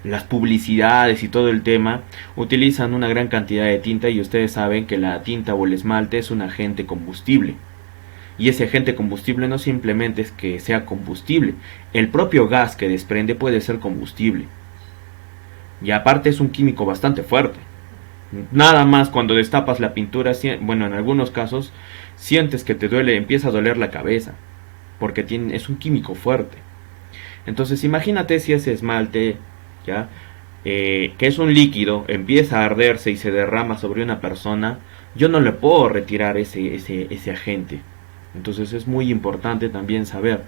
las publicidades y todo el tema, utilizan una gran cantidad de tinta y ustedes saben que la tinta o el esmalte es un agente combustible. Y ese agente combustible no simplemente es que sea combustible, el propio gas que desprende puede ser combustible. Y aparte es un químico bastante fuerte. Nada más cuando destapas la pintura, bueno, en algunos casos sientes que te duele, empieza a doler la cabeza, porque es un químico fuerte. Entonces imagínate si ese esmalte, ¿ya? Que es un líquido, empieza a arderse y se derrama sobre una persona, yo no le puedo retirar ese agente. Entonces es muy importante también saber.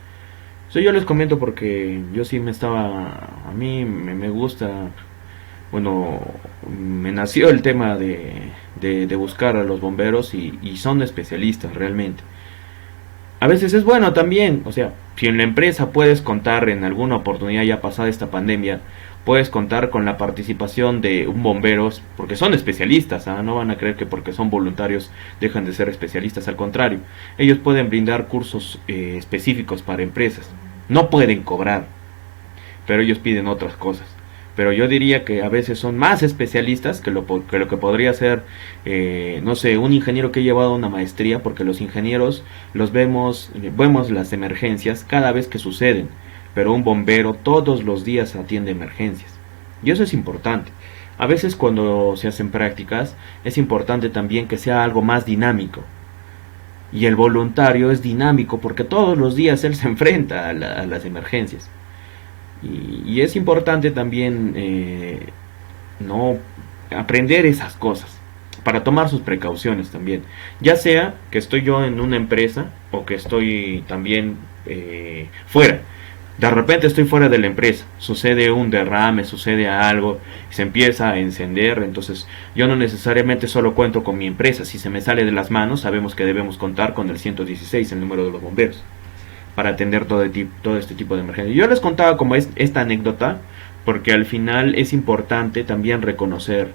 Yo les comento porque yo sí a mí me gusta, bueno, me nació el tema de buscar a los bomberos y son especialistas realmente. A veces es bueno también, o sea, si en la empresa puedes contar en alguna oportunidad ya pasada esta pandemia, puedes contar con la participación de un bombero, porque son especialistas, ¿ah? No van a creer que porque son voluntarios dejan de ser especialistas, al contrario, ellos pueden brindar cursos específicos para empresas, no pueden cobrar, pero ellos piden otras cosas. Pero yo diría que a veces son más especialistas que lo que podría ser, no sé, un ingeniero que ha llevado una maestría, porque los ingenieros vemos las emergencias cada vez que suceden, pero un bombero todos los días atiende emergencias. Y eso es importante. A veces cuando se hacen prácticas es importante también que sea algo más dinámico. Y el voluntario es dinámico porque todos los días él se enfrenta a las emergencias. Y es importante también no aprender esas cosas para tomar sus precauciones también, ya sea que estoy yo en una empresa o que estoy también fuera. De repente estoy fuera de la empresa, sucede un derrame, sucede algo, se empieza a encender, entonces yo no necesariamente solo cuento con mi empresa. Si se me sale de las manos, sabemos que debemos contar con el 116, el número de los bomberos, para atender todo este tipo de emergencias. Yo les contaba como esta anécdota porque al final es importante también reconocer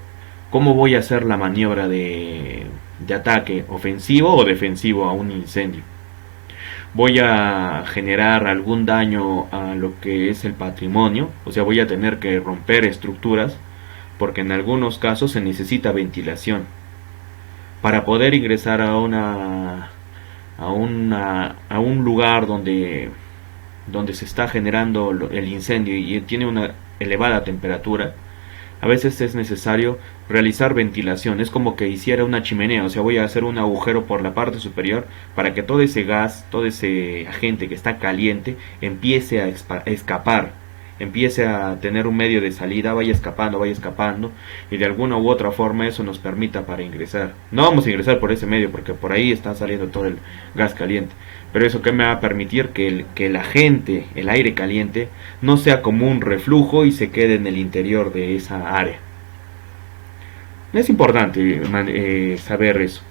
cómo voy a hacer la maniobra de de ataque ofensivo o defensivo a un incendio. Voy a generar algún daño a lo que es el patrimonio, o sea, voy a tener que romper estructuras, porque en algunos casos se necesita ventilación. Para poder ingresar a un lugar donde se está generando el incendio y tiene una elevada temperatura, a veces es necesario realizar ventilación. Es como que hiciera una chimenea, o sea, voy a hacer un agujero por la parte superior para que todo ese gas, todo ese agente que está caliente empiece a escapar, empiece a tener un medio de salida, vaya escapando, y de alguna u otra forma eso nos permita para ingresar. No vamos a ingresar por ese medio porque por ahí está saliendo todo el gas caliente, pero eso que me va a permitir que el agente, el aire caliente, no sea como un reflujo y se quede en el interior de esa área. Es importante saber eso.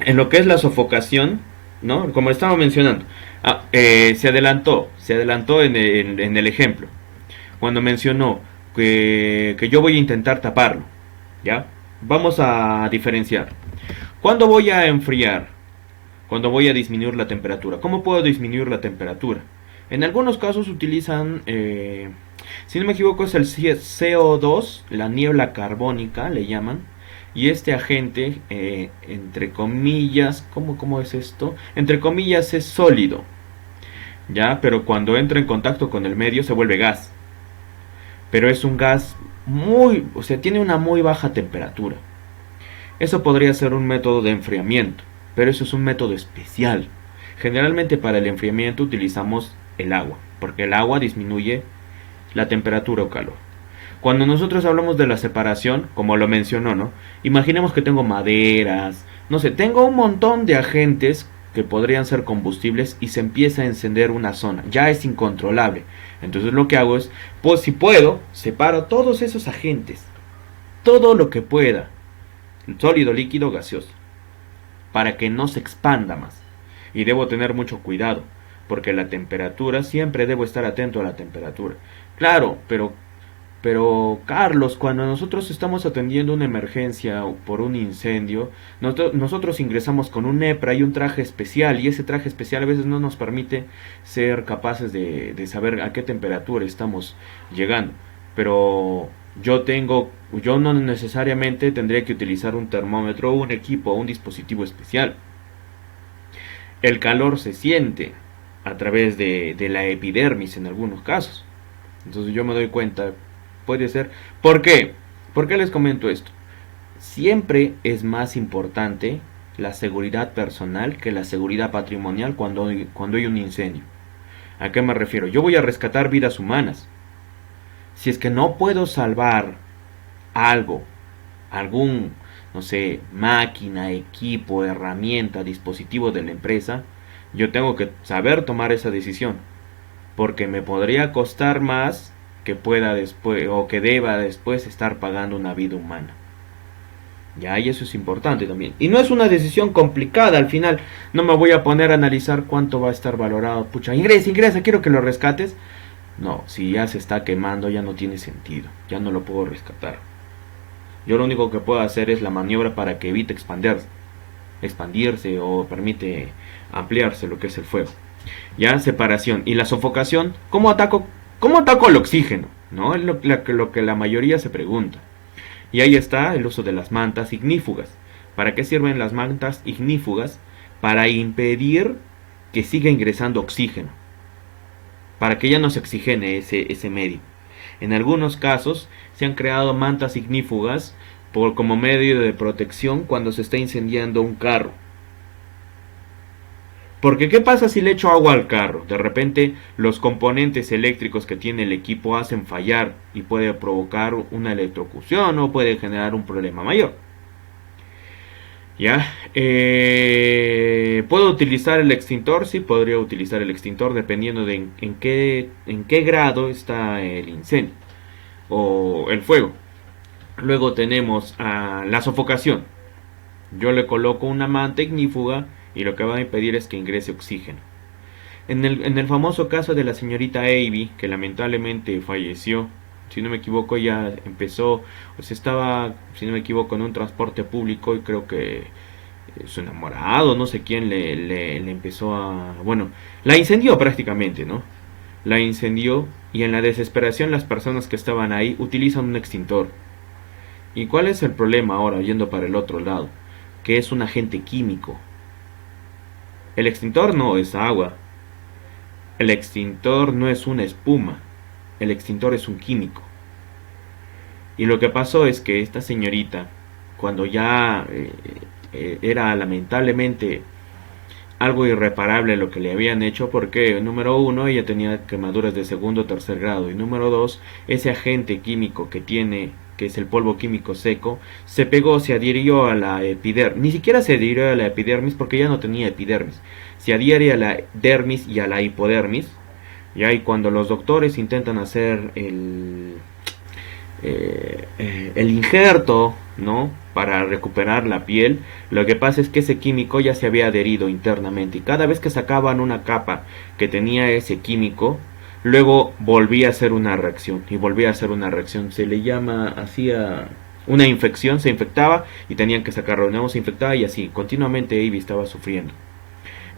En lo que es la sofocación, ¿no? Como estaba mencionando, se adelantó en el ejemplo, cuando mencionó que yo voy a intentar taparlo, ¿ya? Vamos a diferenciar. ¿Cuándo voy a enfriar? Cuando voy a disminuir la temperatura. ¿Cómo puedo disminuir la temperatura? En algunos casos utilizan, si no me equivoco, es el CO2, la niebla carbónica, le llaman. Y este agente, entre comillas, ¿cómo es esto? Entre comillas es sólido, ¿ya? Pero cuando entra en contacto con el medio se vuelve gas. Pero es un gas o sea, tiene una muy baja temperatura. Eso podría ser un método de enfriamiento, pero eso es un método especial. Generalmente para el enfriamiento utilizamos el agua, porque el agua disminuye la temperatura o calor. Cuando nosotros hablamos de la separación, como lo mencionó, ¿no? Imaginemos que tengo maderas, no sé, tengo un montón de agentes que podrían ser combustibles y se empieza a encender una zona. Ya es incontrolable. Entonces lo que hago es, pues si puedo, separo todos esos agentes, todo lo que pueda, sólido, líquido, gaseoso, para que no se expanda más. Y debo tener mucho cuidado, porque la temperatura, siempre debo estar atento a la temperatura. Claro, pero Carlos, cuando nosotros estamos atendiendo una emergencia por un incendio, nosotros ingresamos con un EPRA y un traje especial, y ese traje especial a veces no nos permite ser capaces de saber a qué temperatura estamos llegando. Pero yo no necesariamente tendría que utilizar un termómetro, un equipo o un dispositivo especial. El calor se siente a través de la epidermis en algunos casos. Entonces yo me doy cuenta, puede ser. ¿Por qué? ¿Por qué les comento esto? Siempre es más importante la seguridad personal que la seguridad patrimonial cuando hay un incendio. ¿A qué me refiero? Yo voy a rescatar vidas humanas. Si es que no puedo salvar algún, no sé, máquina, equipo, herramienta, dispositivo de la empresa, yo tengo que saber tomar esa decisión, porque me podría costar más que pueda después o que deba después estar pagando una vida humana. Ya, y eso es importante también. Y no es una decisión complicada, al final no me voy a poner a analizar cuánto va a estar valorado. Pucha, ingresa, quiero que lo rescates. No, si ya se está quemando ya no tiene sentido, ya no lo puedo rescatar. Yo lo único que puedo hacer es la maniobra para que evite expandirse o permite ampliarse lo que es el fuego. Ya, separación. Y la sofocación, ¿cómo ataco el oxígeno? ¿No? Es lo que la mayoría se pregunta. Y ahí está el uso de las mantas ignífugas. ¿Para qué sirven las mantas ignífugas? Para impedir que siga ingresando oxígeno, para que ya no se oxigene ese medio. En algunos casos se han creado mantas ignífugas como medio de protección cuando se está incendiando un carro. Porque ¿qué pasa si le echo agua al carro? De repente los componentes eléctricos que tiene el equipo hacen fallar y puede provocar una electrocución o puede generar un problema mayor. ¿Ya? ¿Puedo utilizar el extintor? Sí, podría utilizar el extintor dependiendo de en qué grado está el incendio o el fuego. Luego tenemos la sofocación. Yo le coloco una manta ignífuga y lo que va a impedir es que ingrese oxígeno. En el famoso caso de la señorita Avey, que lamentablemente falleció Si no me equivoco, ya empezó, pues estaba, si no me equivoco, en un transporte público y creo que su enamorado, no sé quién, le empezó a... Bueno, la incendió prácticamente, ¿no? La incendió y en la desesperación las personas que estaban ahí utilizan un extintor. ¿Y cuál es el problema ahora, yendo para el otro lado? Que es un agente químico. El extintor no es agua. El extintor no es una espuma. El extintor es un químico. Y lo que pasó es que esta señorita, cuando ya era lamentablemente algo irreparable lo que le habían hecho, porque número uno, ella tenía quemaduras de segundo o tercer grado, y número dos, ese agente químico que tiene, que es el polvo químico seco, se pegó, se adhirió a la epidermis, ni siquiera se adhirió a la epidermis porque ya no tenía epidermis, se adhiere a la dermis y a la hipodermis, ya, y cuando los doctores intentan hacer el injerto, ¿no? Para recuperar la piel, lo que pasa es que ese químico ya se había adherido internamente y cada vez que sacaban una capa que tenía ese químico, luego volvía a hacer una reacción y volvía a hacer una reacción. Se le llama así a una infección, se infectaba y tenían que sacarlo, nuevo se infectaba y así continuamente Ivy estaba sufriendo.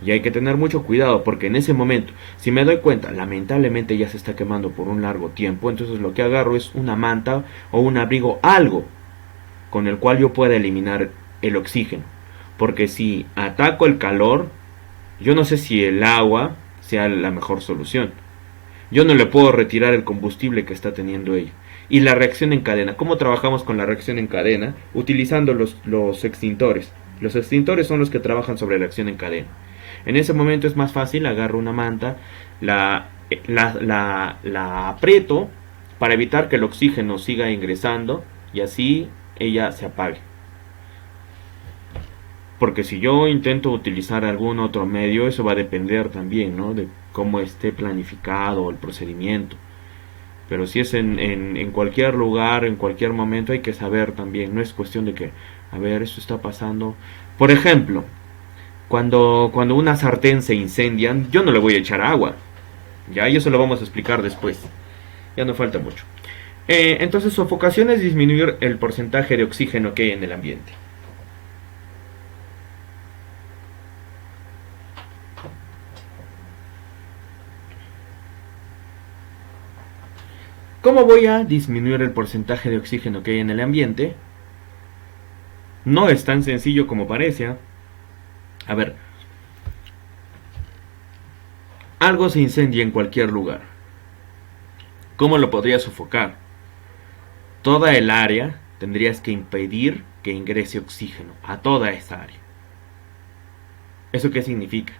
Y hay que tener mucho cuidado porque en ese momento, si me doy cuenta, lamentablemente ya se está quemando por un largo tiempo, entonces lo que agarro es una manta o un abrigo, algo con el cual yo pueda eliminar el oxígeno. Porque si ataco el calor, yo no sé si el agua sea la mejor solución. Yo no le puedo retirar el combustible que está teniendo ella. Y la reacción en cadena. ¿Cómo trabajamos con la reacción en cadena? Utilizando los extintores. Los extintores son los que trabajan sobre la reacción en cadena. En ese momento es más fácil, agarro una manta, la aprieto para evitar que el oxígeno siga ingresando y así ella se apague. Porque si yo intento utilizar algún otro medio, eso va a depender también, ¿no? De cómo esté planificado el procedimiento. Pero si es en cualquier lugar, en cualquier momento, hay que saber también. No es cuestión de que, a ver, esto está pasando. Por ejemplo, cuando una sartén se incendia, yo no le voy a echar agua. Ya, y eso lo vamos a explicar después. Ya no falta mucho. Entonces, sofocación es disminuir el porcentaje de oxígeno que hay en el ambiente. ¿Cómo voy a disminuir el porcentaje de oxígeno que hay en el ambiente? No es tan sencillo como parece. A ver, algo se incendia en cualquier lugar. ¿Cómo lo podría sofocar? Toda el área tendrías que impedir que ingrese oxígeno a toda esa área. ¿Eso qué significa?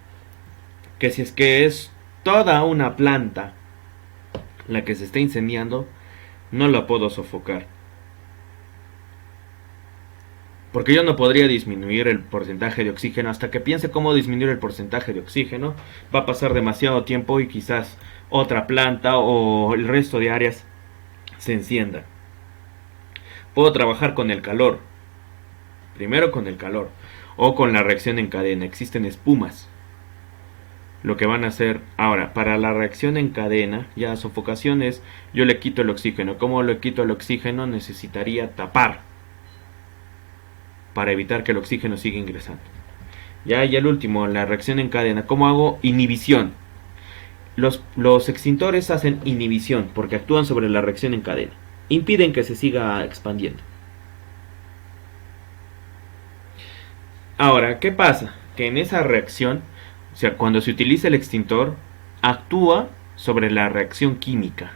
Que si es que es toda una planta la que se está incendiando, no la puedo sofocar. Porque yo no podría disminuir el porcentaje de oxígeno hasta que piense cómo disminuir el porcentaje de oxígeno. Va a pasar demasiado tiempo y quizás otra planta o el resto de áreas se enciendan. Puedo trabajar con el calor. Primero con el calor. O con la reacción en cadena. Existen espumas. Lo que van a hacer ahora, para la reacción en cadena, ya sofocación es, yo le quito el oxígeno. ¿Cómo le quito el oxígeno? Necesitaría tapar para evitar que el oxígeno siga ingresando. Ya, y el último, la reacción en cadena. ¿Cómo hago? Inhibición. Los extintores hacen inhibición porque actúan sobre la reacción en cadena. Impiden que se siga expandiendo. Ahora, ¿qué pasa? Que en esa reacción, o sea, cuando se utiliza el extintor, actúa sobre la reacción química.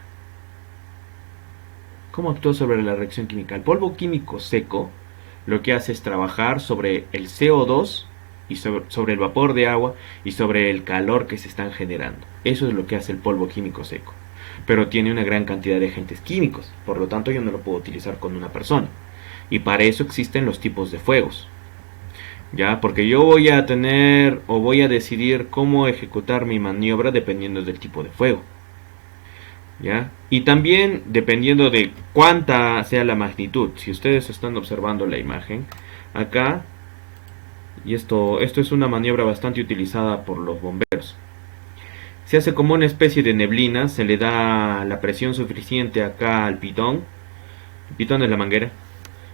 ¿Cómo actúa sobre la reacción química? El polvo químico seco lo que hace es trabajar sobre el CO2 y sobre el vapor de agua y sobre el calor que se están generando. Eso es lo que hace el polvo químico seco. Pero tiene una gran cantidad de agentes químicos, por lo tanto yo no lo puedo utilizar con una persona. Y para eso existen los tipos de fuegos. Ya, porque yo voy a tener o voy a decidir cómo ejecutar mi maniobra dependiendo del tipo de fuego. ¿Ya? Y también dependiendo de cuánta sea la magnitud. Si ustedes están observando la imagen acá, y esto es una maniobra bastante utilizada por los bomberos. Se hace como una especie de neblina, se le da la presión suficiente acá al pitón. El pitón es la manguera.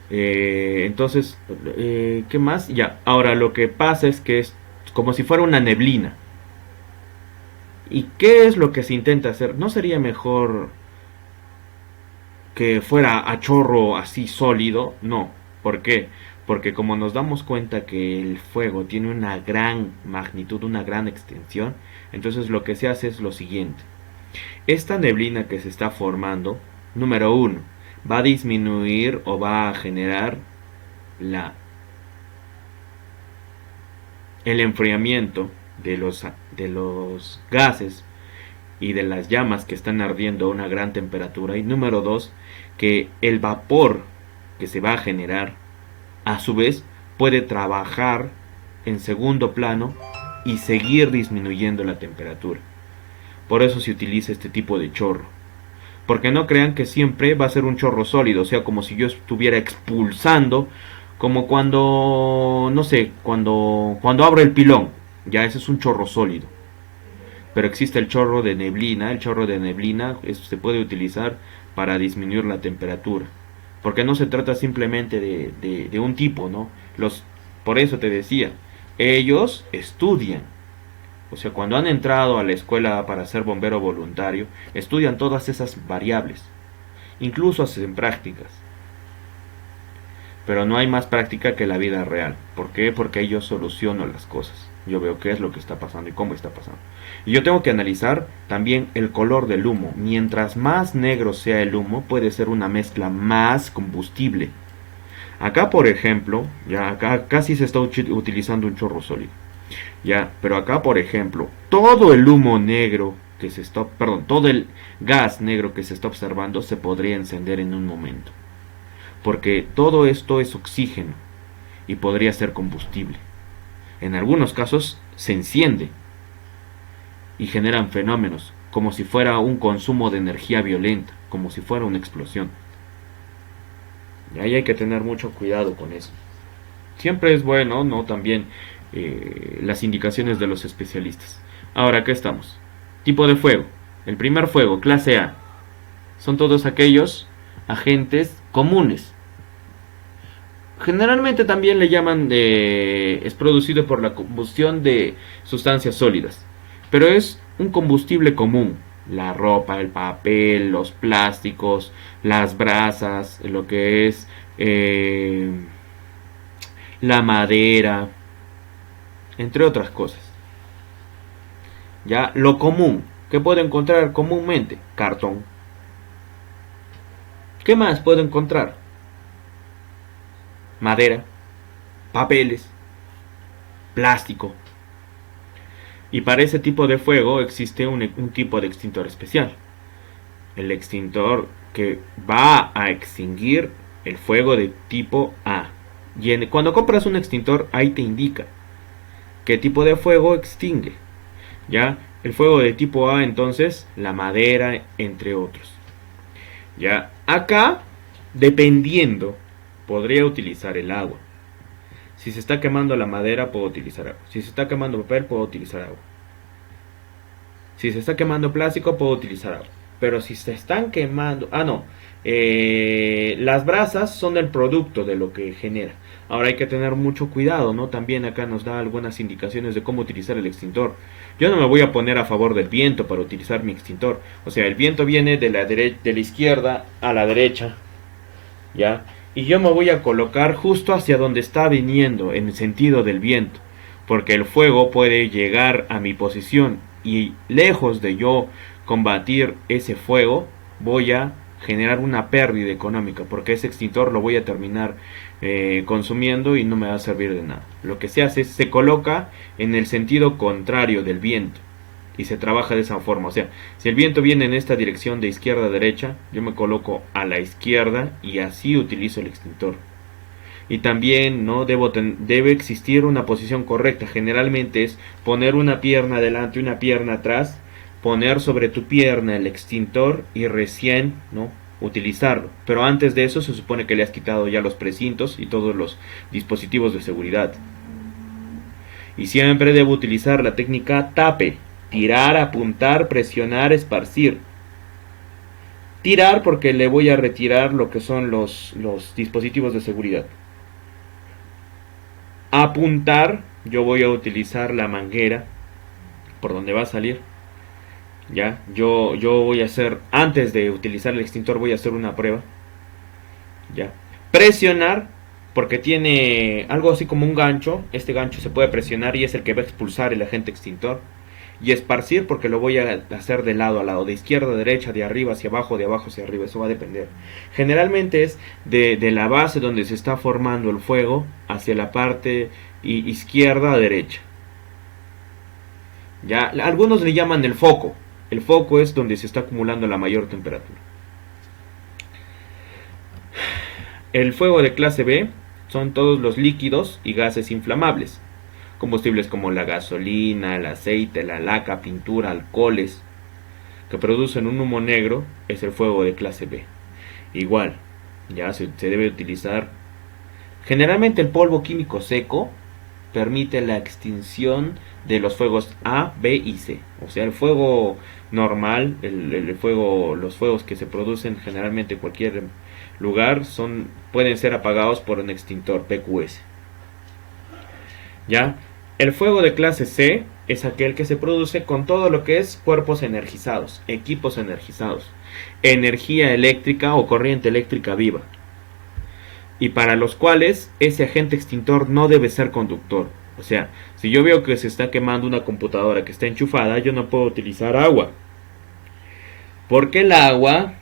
Entonces, ¿qué más? Ya, ahora lo que pasa es que es como si fuera una neblina. ¿Y qué es lo que se intenta hacer? ¿No sería mejor que fuera a chorro así sólido? No. ¿Por qué? Porque como nos damos cuenta que el fuego tiene una gran magnitud, una gran extensión, entonces lo que se hace es lo siguiente. Esta neblina que se está formando, número uno, va a disminuir o va a generar el enfriamiento de los gases y de las llamas que están ardiendo a una gran temperatura. Y número dos, que el vapor que se va a generar, a su vez, puede trabajar en segundo plano y seguir disminuyendo la temperatura. Por eso se utiliza este tipo de chorro. Porque no crean que siempre va a ser un chorro sólido, o sea, como si yo estuviera expulsando, como cuando, no sé, cuando abro el pilón, ya ese es un chorro sólido. Pero existe el chorro de neblina, se puede utilizar para disminuir la temperatura. Porque no se trata simplemente de un tipo, ¿no? Por eso te decía, ellos estudian. O sea, cuando han entrado a la escuela para ser bombero voluntario, estudian todas esas variables. Incluso hacen prácticas. Pero no hay más práctica que la vida real. ¿Por qué? Porque yo soluciono las cosas. Yo veo qué es lo que está pasando y cómo está pasando. Y yo tengo que analizar también el color del humo. Mientras más negro sea el humo, puede ser una mezcla más combustible. Acá, por ejemplo, ya acá sí se está utilizando un chorro sólido. Ya, pero acá, por ejemplo, todo el humo negro que se está, perdón, todo el gas negro que se está observando se podría encender en un momento. Porque todo esto es oxígeno y podría ser combustible. En algunos casos se enciende y generan fenómenos como si fuera un consumo de energía violenta, como si fuera una explosión. Y ahí hay que tener mucho cuidado con eso. Siempre es bueno, ¿no? También las indicaciones de los especialistas. Ahora, ¿qué estamos? Tipo de fuego. El primer fuego, clase A. Son todos aquellos agentes comunes. Generalmente también le llaman es producido por la combustión de sustancias sólidas. Pero es un combustible común. La ropa, el papel, los plásticos, las brasas, lo que es la madera, entre otras cosas. Ya lo común, ¿qué puedo encontrar comúnmente? Cartón. ¿Qué más puedo encontrar? Madera, papeles, plástico. Y para ese tipo de fuego existe un tipo de extintor especial. El extintor que va a extinguir el fuego de tipo A. Y cuando compras un extintor, ahí te indica qué tipo de fuego extingue. Ya, el fuego de tipo A, entonces, la madera, entre otros. Ya, acá, dependiendo, podría utilizar el agua. Si se está quemando la madera, puedo utilizar agua. Si se está quemando papel, puedo utilizar agua. Si se está quemando plástico, puedo utilizar agua. Pero si se están quemando... las brasas son el producto de lo que genera. Ahora hay que tener mucho cuidado, ¿no? También acá nos da algunas indicaciones de cómo utilizar el extintor. Yo no me voy a poner a favor del viento para utilizar mi extintor. O sea, el viento viene de la izquierda a la derecha, ¿ya? Y yo me voy a colocar justo hacia donde está viniendo, en el sentido del viento. Porque el fuego puede llegar a mi posición y lejos de yo combatir ese fuego, voy a generar una pérdida económica, porque ese extintor lo voy a terminar consumiendo y no me va a servir de nada. Lo que se hace es se coloca en el sentido contrario del viento y se trabaja de esa forma. O sea, si el viento viene en esta dirección de izquierda a derecha, yo me coloco a la izquierda y así utilizo el extintor. Y también no debe existir una posición correcta. Generalmente es poner una pierna adelante y una pierna atrás, poner sobre tu pierna el extintor y recién, ¿no?, utilizarlo. Pero antes de eso se supone que le has quitado ya los precintos y todos los dispositivos de seguridad. Y siempre debo utilizar la técnica tape. Tirar, apuntar, presionar, esparcir. Tirar porque le voy a retirar lo que son los dispositivos de seguridad. Apuntar, yo voy a utilizar la manguera por donde va a salir. Ya, yo voy a hacer, antes de utilizar el extintor voy a hacer una prueba. Ya. Presionar, porque tiene algo así como un gancho. Este gancho se puede presionar y es el que va a expulsar el agente extintor. Y esparcir porque lo voy a hacer de lado a lado, de izquierda a derecha, de arriba hacia abajo, de abajo hacia arriba, eso va a depender. Generalmente es de la base donde se está formando el fuego hacia la parte izquierda a derecha. Ya, algunos le llaman el foco. El foco es donde se está acumulando la mayor temperatura. El fuego de clase B son todos los líquidos y gases inflamables. Combustibles como la gasolina, el aceite, la laca, pintura, alcoholes, que producen un humo negro, es el fuego de clase B. Igual, ya se debe utilizar. Generalmente el polvo químico seco permite la extinción de los fuegos A, B y C. O sea, el fuego normal, los fuegos que se producen generalmente en cualquier lugar pueden ser apagados por un extintor PQS. ¿Ya? El fuego de clase C es aquel que se produce con todo lo que es cuerpos energizados, equipos energizados, energía eléctrica o corriente eléctrica viva, y para los cuales ese agente extintor no debe ser conductor. O sea, si yo veo que se está quemando una computadora que está enchufada, yo no puedo utilizar agua, porque el agua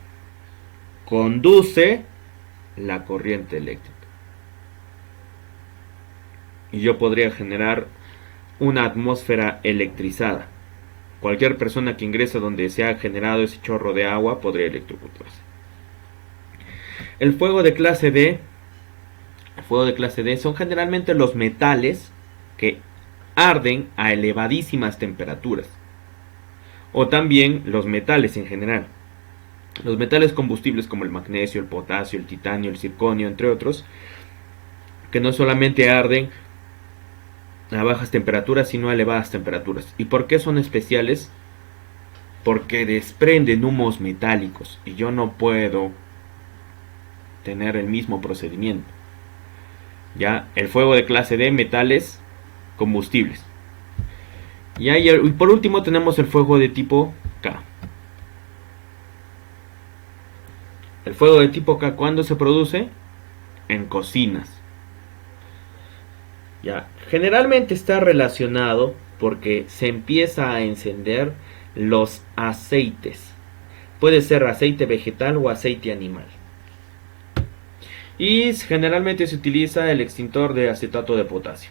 conduce la corriente eléctrica. Y yo podría generar una atmósfera electrizada. Cualquier persona que ingresa donde se ha generado ese chorro de agua podría electrocutarse. El fuego de clase D son generalmente los metales que arden a elevadísimas temperaturas. O también los metales en general. Los metales combustibles como el magnesio, el potasio, el titanio, el circonio, entre otros, que no solamente arden a bajas temperaturas, sino a elevadas temperaturas. ¿Y por qué son especiales? Porque desprenden humos metálicos y yo no puedo tener el mismo procedimiento. Ya, el fuego de clase D, metales combustibles. Y por último tenemos el fuego de tipo K. El fuego de tipo K, ¿cuándo se produce? En cocinas. Ya, generalmente está relacionado porque se empieza a encender los aceites. Puede ser aceite vegetal o aceite animal. Y generalmente se utiliza el extintor de acetato de potasio.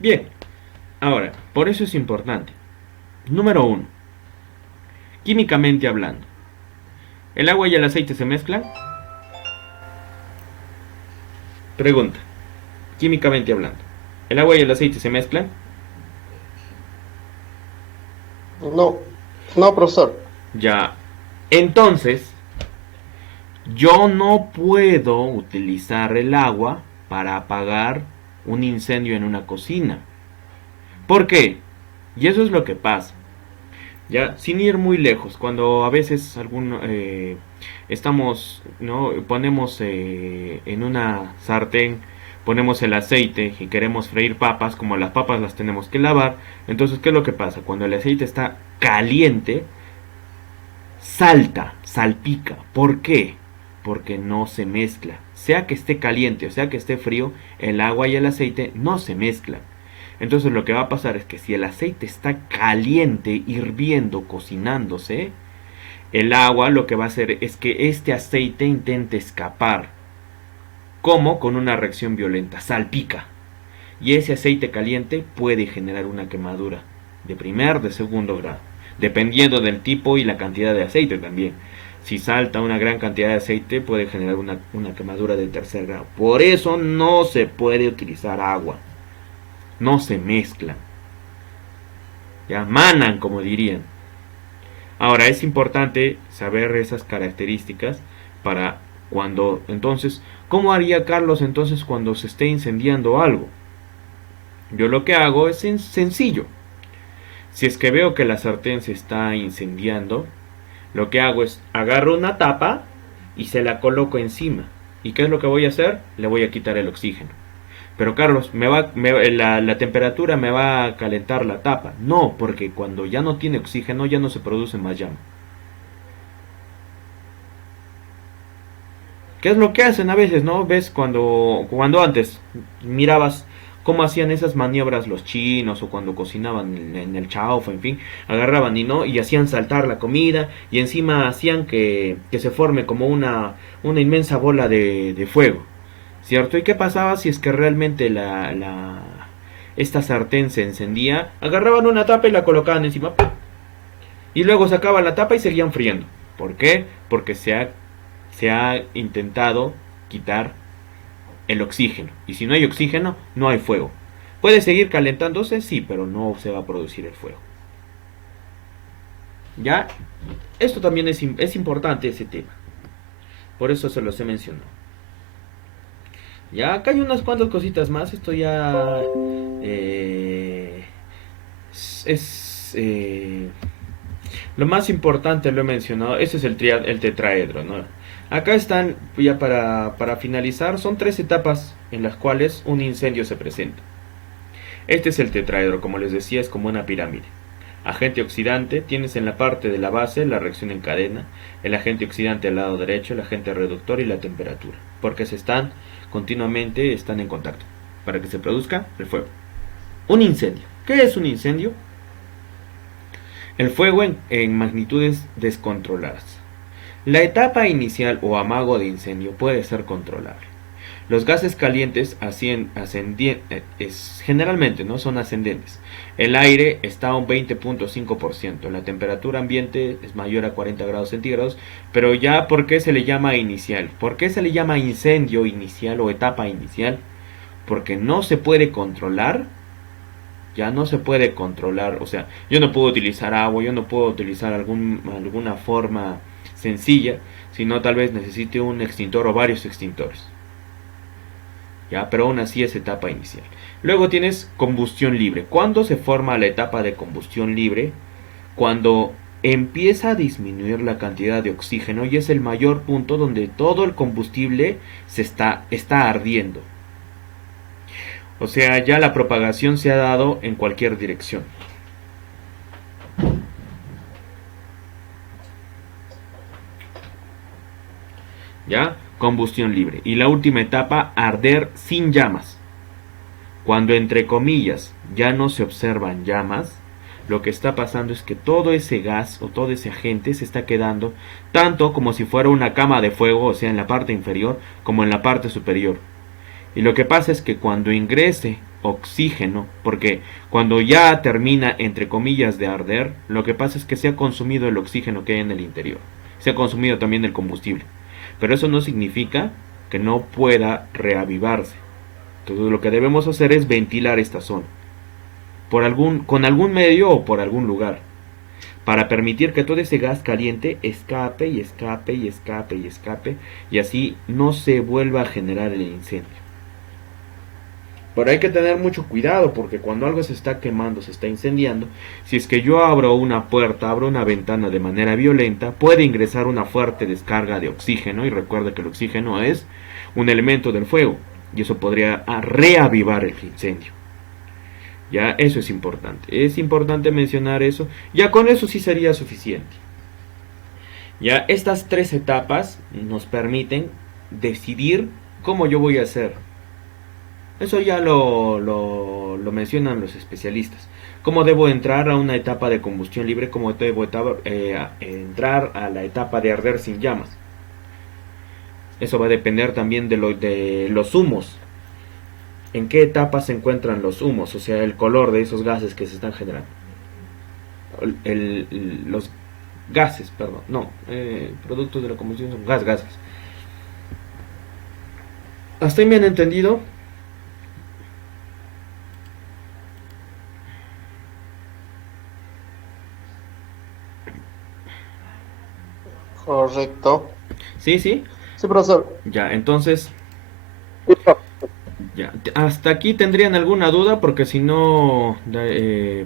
Bien, ahora, por eso es importante. Número 1. Químicamente hablando. ¿El agua y el aceite se mezclan? Pregunta. Químicamente hablando. ¿El agua y el aceite se mezclan? No, no, profesor. Ya. Entonces, yo no puedo utilizar el agua para apagar un incendio en una cocina. ¿Por qué? Y eso es lo que pasa. Ya, sin ir muy lejos, cuando a veces estamos, ¿no? Ponemos en una sartén, ponemos el aceite y queremos freír papas, como las papas las tenemos que lavar, entonces ¿qué es lo que pasa? Cuando el aceite está caliente, salpica. ¿Por qué? Porque no se mezcla. Sea que esté caliente o sea que esté frío, el agua y el aceite no se mezclan. Entonces lo que va a pasar es que si el aceite está caliente, hirviendo, cocinándose, el agua lo que va a hacer es que este aceite intente escapar. ¿Cómo? Con una reacción violenta, salpica. Y ese aceite caliente puede generar una quemadura de primer, de segundo grado, dependiendo del tipo y la cantidad de aceite también. Si salta una gran cantidad de aceite puede generar una quemadura de tercer grado. Por eso no se puede utilizar agua. No se mezclan. ya manan, como dirían. Ahora es importante saber esas características para cuando, entonces, ¿cómo haría Carlos entonces cuando se esté incendiando algo? Yo lo que hago es sencillo. Si es que veo que la sartén se está incendiando, lo que hago es agarro una tapa y se la coloco encima. ¿Y qué es lo que voy a hacer? Le voy a quitar el oxígeno. Pero Carlos, la temperatura me va a calentar la tapa. No, porque cuando ya no tiene oxígeno ya no se produce más llama. ¿Qué es lo que hacen a veces, no? ¿Ves cuando antes mirabas cómo hacían esas maniobras los chinos o cuando cocinaban en el chaufa, en fin, agarraban y hacían saltar la comida y encima hacían que se forme como una inmensa bola de fuego, ¿cierto? ¿Y qué pasaba si es que realmente esta sartén se encendía? Agarraban una tapa y la colocaban encima, ¡pum! Y luego sacaban la tapa y seguían friendo. ¿Por qué? Porque se ha intentado quitar el oxígeno. Y si no hay oxígeno, no hay fuego. ¿Puede seguir calentándose? Sí, pero no se va a producir el fuego. ¿Ya? Esto también es importante, ese tema. Por eso se los he mencionado. Ya, acá hay unas cuantas cositas más. Esto ya lo más importante lo he mencionado. Este es el tetraedro, ¿no? Acá están, ya para finalizar, son 3 etapas en las cuales un incendio se presenta. Este es el tetraedro, como les decía, es como una pirámide. Agente oxidante, tienes en la parte de la base la reacción en cadena, el agente oxidante al lado derecho, el agente reductor y la temperatura, porque continuamente están en contacto, para que se produzca el fuego. Un incendio. ¿Qué es un incendio? El fuego en magnitudes descontroladas. La etapa inicial o amago de incendio puede ser controlable. Los gases calientes generalmente no son ascendentes. El aire está a un 20.5%. La temperatura ambiente es mayor a 40 grados centígrados. Pero ya, ¿por qué se le llama inicial? ¿Por qué se le llama incendio inicial o etapa inicial? Porque no se puede controlar. Ya no se puede controlar. O sea, yo no puedo utilizar agua, yo no puedo utilizar alguna forma sencilla, sino tal vez necesite un extintor o varios extintores. Ya, pero aún así es etapa inicial. Luego tienes combustión libre. ¿Cuándo se forma la etapa de combustión libre? Cuando empieza a disminuir la cantidad de oxígeno y es el mayor punto donde todo el combustible está ardiendo. O sea, ya la propagación se ha dado en cualquier dirección. ¿Ya? Combustión libre. Y la última etapa, arder sin llamas. Cuando entre comillas ya no se observan llamas, lo que está pasando es que todo ese gas o todo ese agente se está quedando tanto como si fuera una cama de fuego, o sea, en la parte inferior como en la parte superior. Y lo que pasa es que cuando ingrese oxígeno, porque cuando ya termina entre comillas de arder, lo que pasa es que se ha consumido el oxígeno que hay en el interior. Se ha consumido también el combustible. Pero eso no significa que no pueda reavivarse. Entonces lo que debemos hacer es ventilar esta zona. Con algún medio o por algún lugar. Para permitir que todo ese gas caliente escape y escape y escape y escape. Y así no se vuelva a generar el incendio. Pero hay que tener mucho cuidado porque cuando algo se está quemando, se está incendiando, si es que yo abro una puerta, abro una ventana de manera violenta, puede ingresar una fuerte descarga de oxígeno, y recuerda que el oxígeno es un elemento del fuego, y eso podría reavivar el incendio. Ya, eso es importante mencionar eso, ya con eso sí sería suficiente. Ya, estas 3 etapas nos permiten decidir cómo yo voy a hacer. Eso ya lo mencionan los especialistas. ¿Cómo debo entrar a una etapa de combustión libre? ¿Cómo debo entrar a la etapa de arder sin llamas? Eso va a depender también de los humos. ¿En qué etapa se encuentran los humos? O sea, el color de esos gases que se están generando. Los gases, perdón. No, productos de la combustión son gases. ¿Hasta ahí me han entendido? Correcto. Sí, sí. Sí, profesor. Ya, entonces, ya. Hasta aquí tendrían alguna duda porque si no,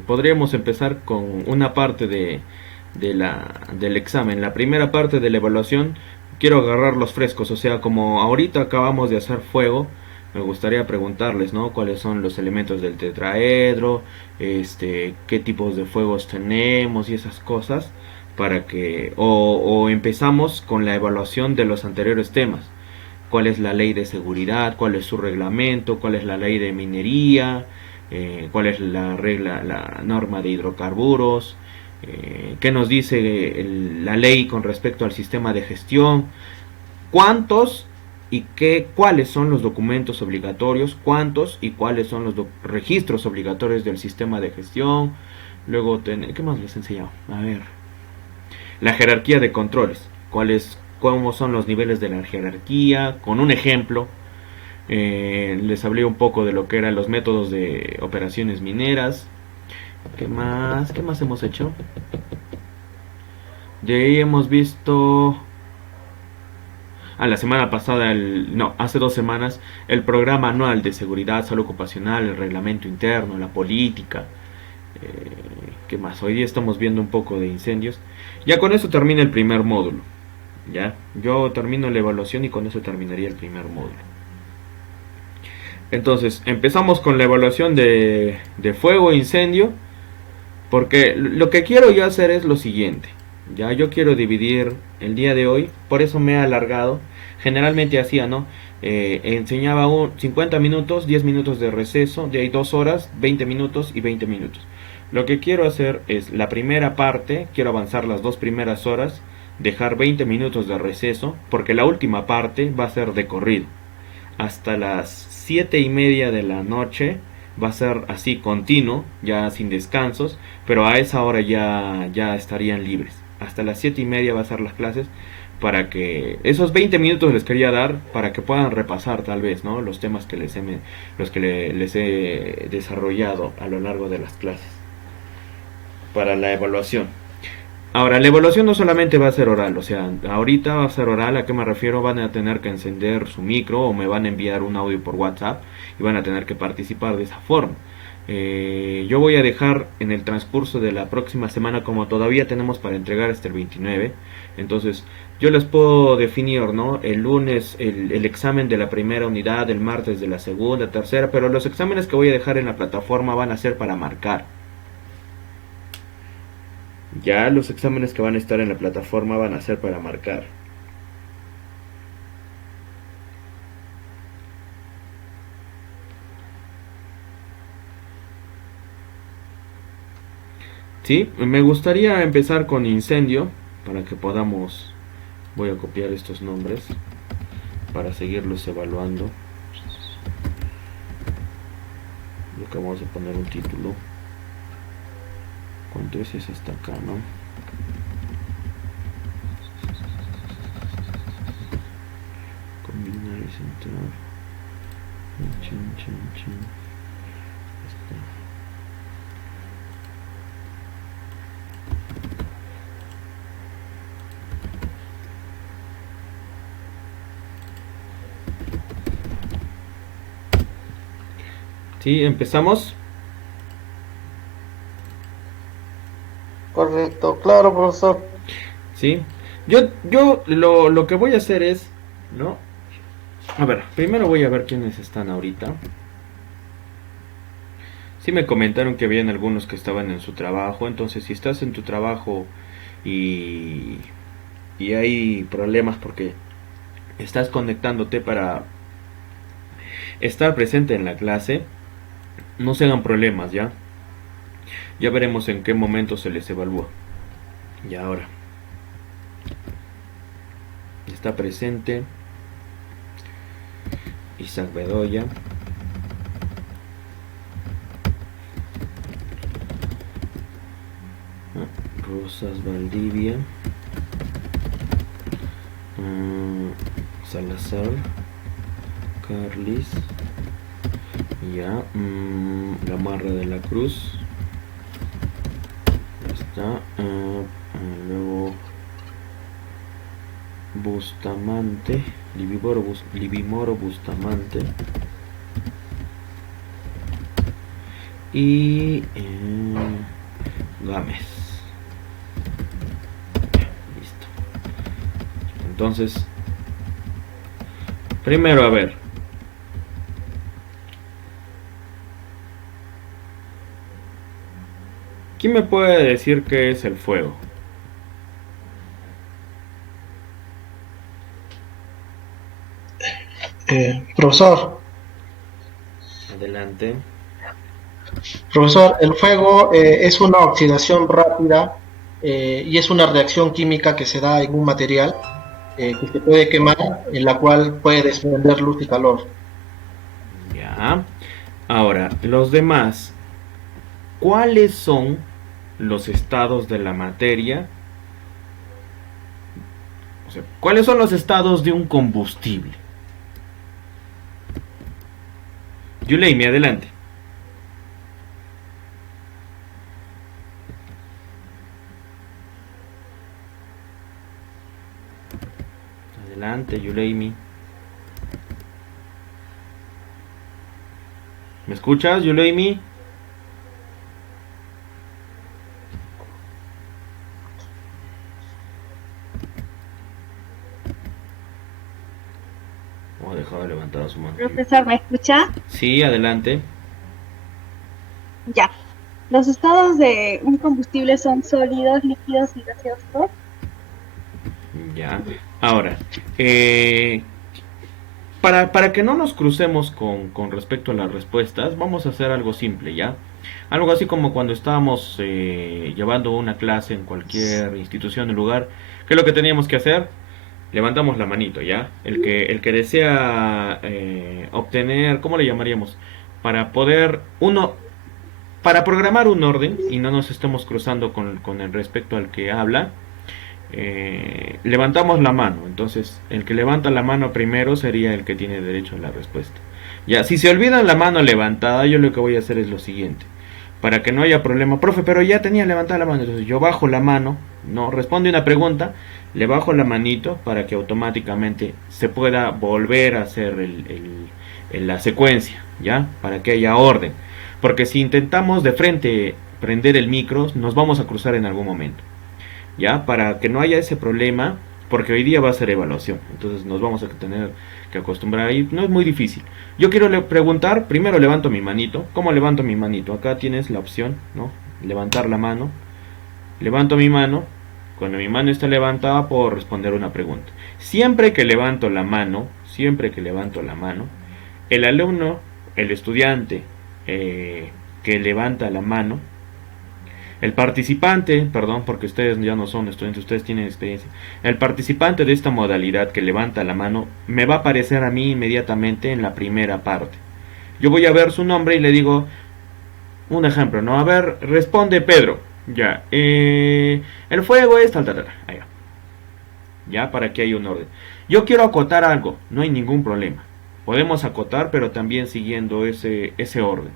podríamos empezar con una parte del examen. La primera parte de la evaluación, quiero agarrar los frescos, o sea, como ahorita acabamos de hacer fuego, me gustaría preguntarles, ¿no? ¿Cuáles son los elementos del tetraedro? Qué tipos de fuegos tenemos y esas cosas, para que, o empezamos con la evaluación de los anteriores temas. ¿Cuál es la ley de seguridad? ¿Cuál es su reglamento? ¿Cuál es la ley de minería? ¿Cuál es la norma de hidrocarburos? ¿Qué nos dice la ley con respecto al sistema de gestión? ¿Cuántos y cuáles son los documentos obligatorios? ¿Cuántos y cuáles son los registros obligatorios del sistema de gestión? Luego, ¿qué más les enseñaba? A ver, la jerarquía de controles. ¿Cómo son los niveles de la jerarquía? Con un ejemplo, les hablé un poco de lo que eran los métodos de operaciones mineras. ¿Qué más? ¿Qué más hemos hecho? De ahí hemos visto... la semana pasada, no, hace 2 semanas, el programa anual de seguridad, salud ocupacional, el reglamento interno, la política. ¿Qué más? Hoy día estamos viendo un poco de incendios. Ya con eso termina el primer módulo. Ya, yo termino la evaluación y con eso terminaría el primer módulo. Entonces, empezamos con la evaluación de fuego e incendio. Porque lo que quiero yo hacer es lo siguiente. Ya, yo quiero dividir el día de hoy, por eso me he alargado. Generalmente hacía, ¿no? Enseñaba 50 minutos, 10 minutos de receso, de ahí 2 horas, 20 minutos y 20 minutos. Lo que quiero hacer es la primera parte, quiero avanzar las 2 primeras horas, dejar 20 minutos de receso, porque la última parte va a ser de corrido. Hasta las 7:30 de la noche va a ser así continuo, ya sin descansos, pero a esa hora ya estarían libres. Hasta las 7:30 va a ser las clases, para que esos 20 minutos les quería dar para que puedan repasar tal vez, ¿no? Los temas que les he desarrollado a lo largo de las clases para la evaluación. Ahora, la evaluación no solamente va a ser oral, o sea, ahorita va a ser oral. ¿A qué me refiero? Van a tener que encender su micro o me van a enviar un audio por WhatsApp y van a tener que participar de esa forma. Yo voy a dejar en el transcurso de la próxima semana, como todavía tenemos para entregar hasta el 29, entonces yo les puedo definir, ¿no? El lunes el examen de la primera unidad, el martes de la segunda, tercera, pero los exámenes que voy a dejar en la plataforma van a ser para marcar. Ya los exámenes que van a estar en la plataforma van a ser para marcar. Sí, me gustaría empezar con incendio para que podamos... Voy a copiar estos nombres para seguirlos evaluando. Y acá vamos a poner un título. ¿Cuánto es hasta acá, no? Combinar y centrar. Chin, chin, chin. Está. Sí, empezamos. Correcto, claro, profesor. Sí. Yo lo que voy a hacer es, ¿no? A ver, primero voy a ver quiénes están ahorita. Sí me comentaron que habían algunos que estaban en su trabajo, entonces si estás en tu trabajo y hay problemas porque estás conectándote para estar presente en la clase, no se hagan problemas, ¿ya? Ya veremos en qué momento se les evalúa. Y ahora está presente Isaac Bedoya, Rosas Valdivia, Salazar, Carlis, ya, Gamarra de la Cruz, ya está, luego Bustamante, Livimoro Bustamante y Gámez. Listo. Entonces, primero a ver. ¿Quién me puede decir qué es el fuego? Profesor, Adelante. profesor, el fuego es una oxidación rápida y es una reacción química que se da en un material que se puede quemar, en la cual puede desprender luz y calor. Ya. Ahora, los demás. ¿Cuáles son los estados de la materia? O sea, ¿cuáles son los estados de un combustible? Yuleimi, adelante. Adelante, Yuleimi. ¿Me escuchas, Yuleimi? Oh, ha dejado levantada su mano. Profesor, ¿me escucha? Sí, adelante. Ya. Los estados de un combustible son sólidos, líquidos y gaseosos. Ya. Ahora, para que no nos crucemos con respecto a las respuestas, vamos a hacer algo simple, ¿ya? Algo así como cuando estábamos llevando una clase en cualquier institución o lugar. ¿Qué es lo que teníamos que hacer? Levantamos la manito, ¿ya? El que desea obtener, ¿cómo le llamaríamos? Para poder, para programar un orden y no nos estemos cruzando con el respecto al que habla, levantamos la mano. Entonces, el que levanta la mano primero sería el que tiene derecho a la respuesta. Ya, si se olvidan la mano levantada, yo lo que voy a hacer es lo siguiente. Para que no haya problema, profe, pero ya tenía levantada la mano. Entonces yo bajo la mano, no responde una pregunta, le bajo la manito para que automáticamente se pueda volver a hacer la secuencia, ¿ya? Para que haya orden. Porque si intentamos de frente prender el micro, nos vamos a cruzar en algún momento. ¿Ya? Para que no haya ese problema, porque hoy día va a ser evaluación, entonces nos vamos a tener que acostumbrar ahí, no es muy difícil. Yo quiero preguntar, primero levanto mi manito. ¿Cómo levanto mi manito? Acá tienes la opción, ¿no? Levantar la mano. Levanto mi mano. Cuando mi mano está levantada puedo responder una pregunta. Siempre que levanto la mano, el alumno, el estudiante que levanta la mano, el participante, perdón, porque ustedes ya no son estudiantes, ustedes tienen experiencia. El participante de esta modalidad que levanta la mano me va a aparecer a mí inmediatamente en la primera parte. Yo voy a ver su nombre y le digo un ejemplo, ¿no? A ver, responde Pedro. Ya, el fuego es tal, tal, tal. Allá. Ya, para que haya un orden. Yo quiero acotar algo, no hay ningún problema. Podemos acotar, pero también siguiendo ese orden.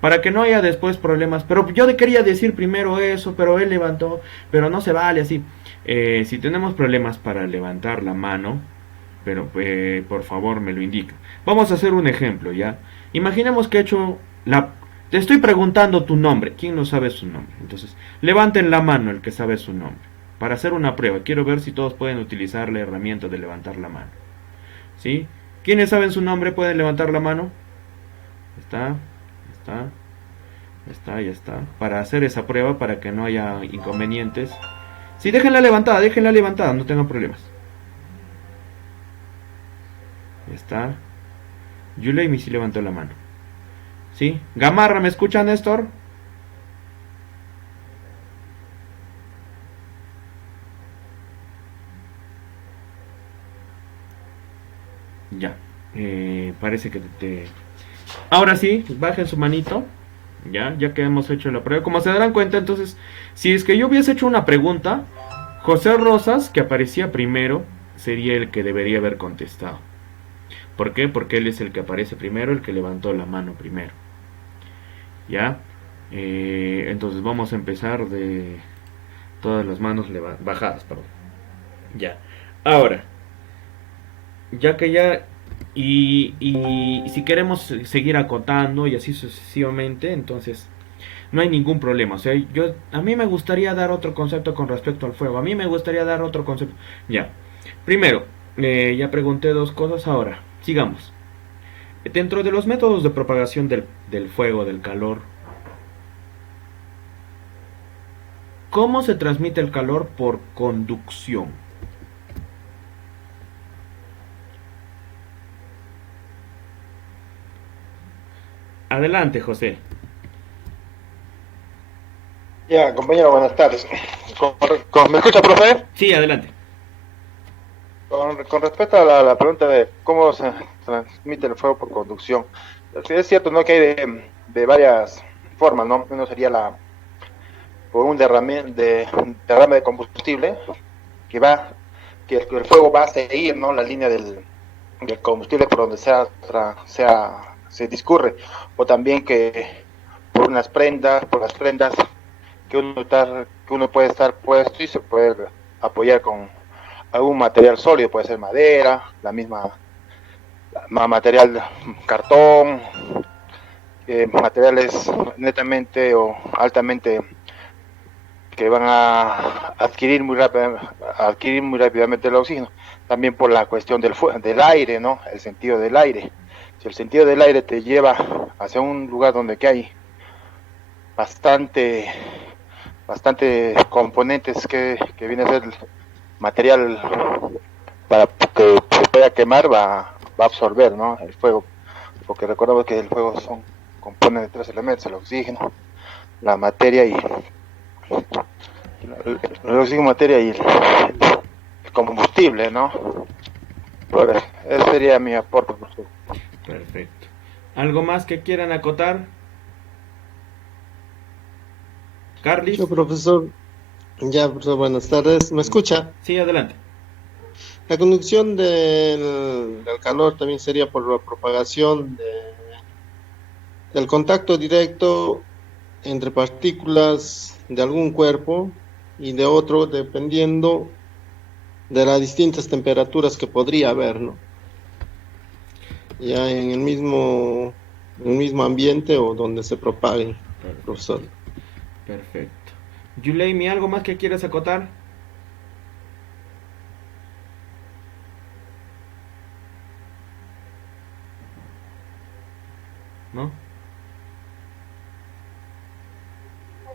Para que no haya después problemas. Pero yo quería decir primero eso, pero él levantó, pero no se vale así. Si tenemos problemas para levantar la mano, pero por favor me lo indica. Vamos a hacer un ejemplo, ¿ya? Imaginemos que he hecho te estoy preguntando tu nombre. ¿Quién no sabe su nombre? Entonces, levanten la mano el que sabe su nombre. Para hacer una prueba, quiero ver si todos pueden utilizar la herramienta de levantar la mano. ¿Sí? ¿Quiénes saben su nombre pueden levantar la mano? Está. Ya está. Para hacer esa prueba, para que no haya inconvenientes. Sí, déjenla levantada, no tengan problemas. Ya está. Yuleimi sí levantó la mano. ¿Sí? Gamarra, ¿me escucha, Néstor? Ya. Parece que Ahora sí, bajen su manito. Ya que hemos hecho la prueba. Como se darán cuenta, entonces, si es que yo hubiese hecho una pregunta, José Rosas, que aparecía primero, sería el que debería haber contestado. ¿Por qué? Porque él es el que aparece primero, el que levantó la mano primero. ¿Ya? Entonces vamos a empezar de todas las manos bajadas, perdón. Ya. Ahora, ya que ya y si queremos seguir acotando y así sucesivamente, entonces no hay ningún problema. O sea, a mí me gustaría dar otro concepto con respecto al fuego. A mí me gustaría dar otro concepto. Ya. Primero, ya pregunté dos cosas. Ahora, sigamos. Dentro de los métodos de propagación del fuego, del calor, ¿cómo se transmite el calor por conducción? Adelante, José. Ya, compañero, buenas tardes. ¿Me escucha, profe? Sí, adelante. Con respecto a la pregunta de cómo se transmite el fuego por conducción, sí, es cierto, ¿no? Que hay de varias formas, ¿no? Uno sería por un derrame de combustible que el fuego va a seguir, ¿no? La línea del combustible por donde se discurre, o también que por las prendas que uno puede estar puesto y se puede apoyar con algún material sólido, puede ser madera, material cartón, materiales netamente o altamente que van a adquirir muy rápidamente el oxígeno. También por la cuestión del aire, ¿no? El sentido del aire. Si el sentido del aire te lleva hacia un lugar donde que hay bastante componentes que viene a ser material para que se pueda quemar, va a absorber, ¿no? El fuego, porque recordamos que el fuego compone de tres elementos: el oxígeno, la materia y el oxígeno, materia y el combustible, ¿no? Pues, ese sería mi aporte, profesor. Perfecto. ¿Algo más que quieran acotar? Carlis. Yo, profesor, profesor, buenas tardes. ¿Me escucha? Sí, adelante. La conducción del calor también sería por la propagación del contacto directo entre partículas de algún cuerpo y de otro, dependiendo de las distintas temperaturas que podría haber, ¿no? Ya en el mismo ambiente o donde se propaguen, profesor. Perfecto. Yuleimi, ¿algo más que quieras acotar? ¿No?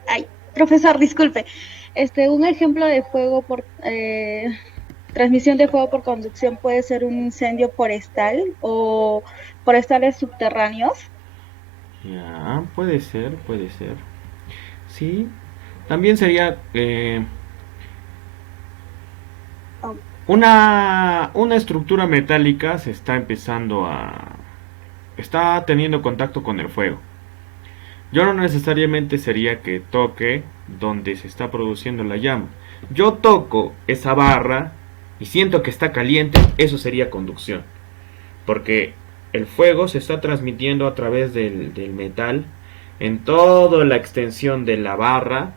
Ay, profesor, disculpe. Un ejemplo de fuego transmisión de fuego por conducción puede ser un incendio forestal o forestales subterráneos. Ya, puede ser. Sí. También sería una estructura metálica está teniendo contacto con el fuego. Yo no necesariamente sería que toque donde se está produciendo la llama. Yo toco esa barra y siento que está caliente, eso sería conducción. Porque el fuego se está transmitiendo a través del metal en toda la extensión de la barra.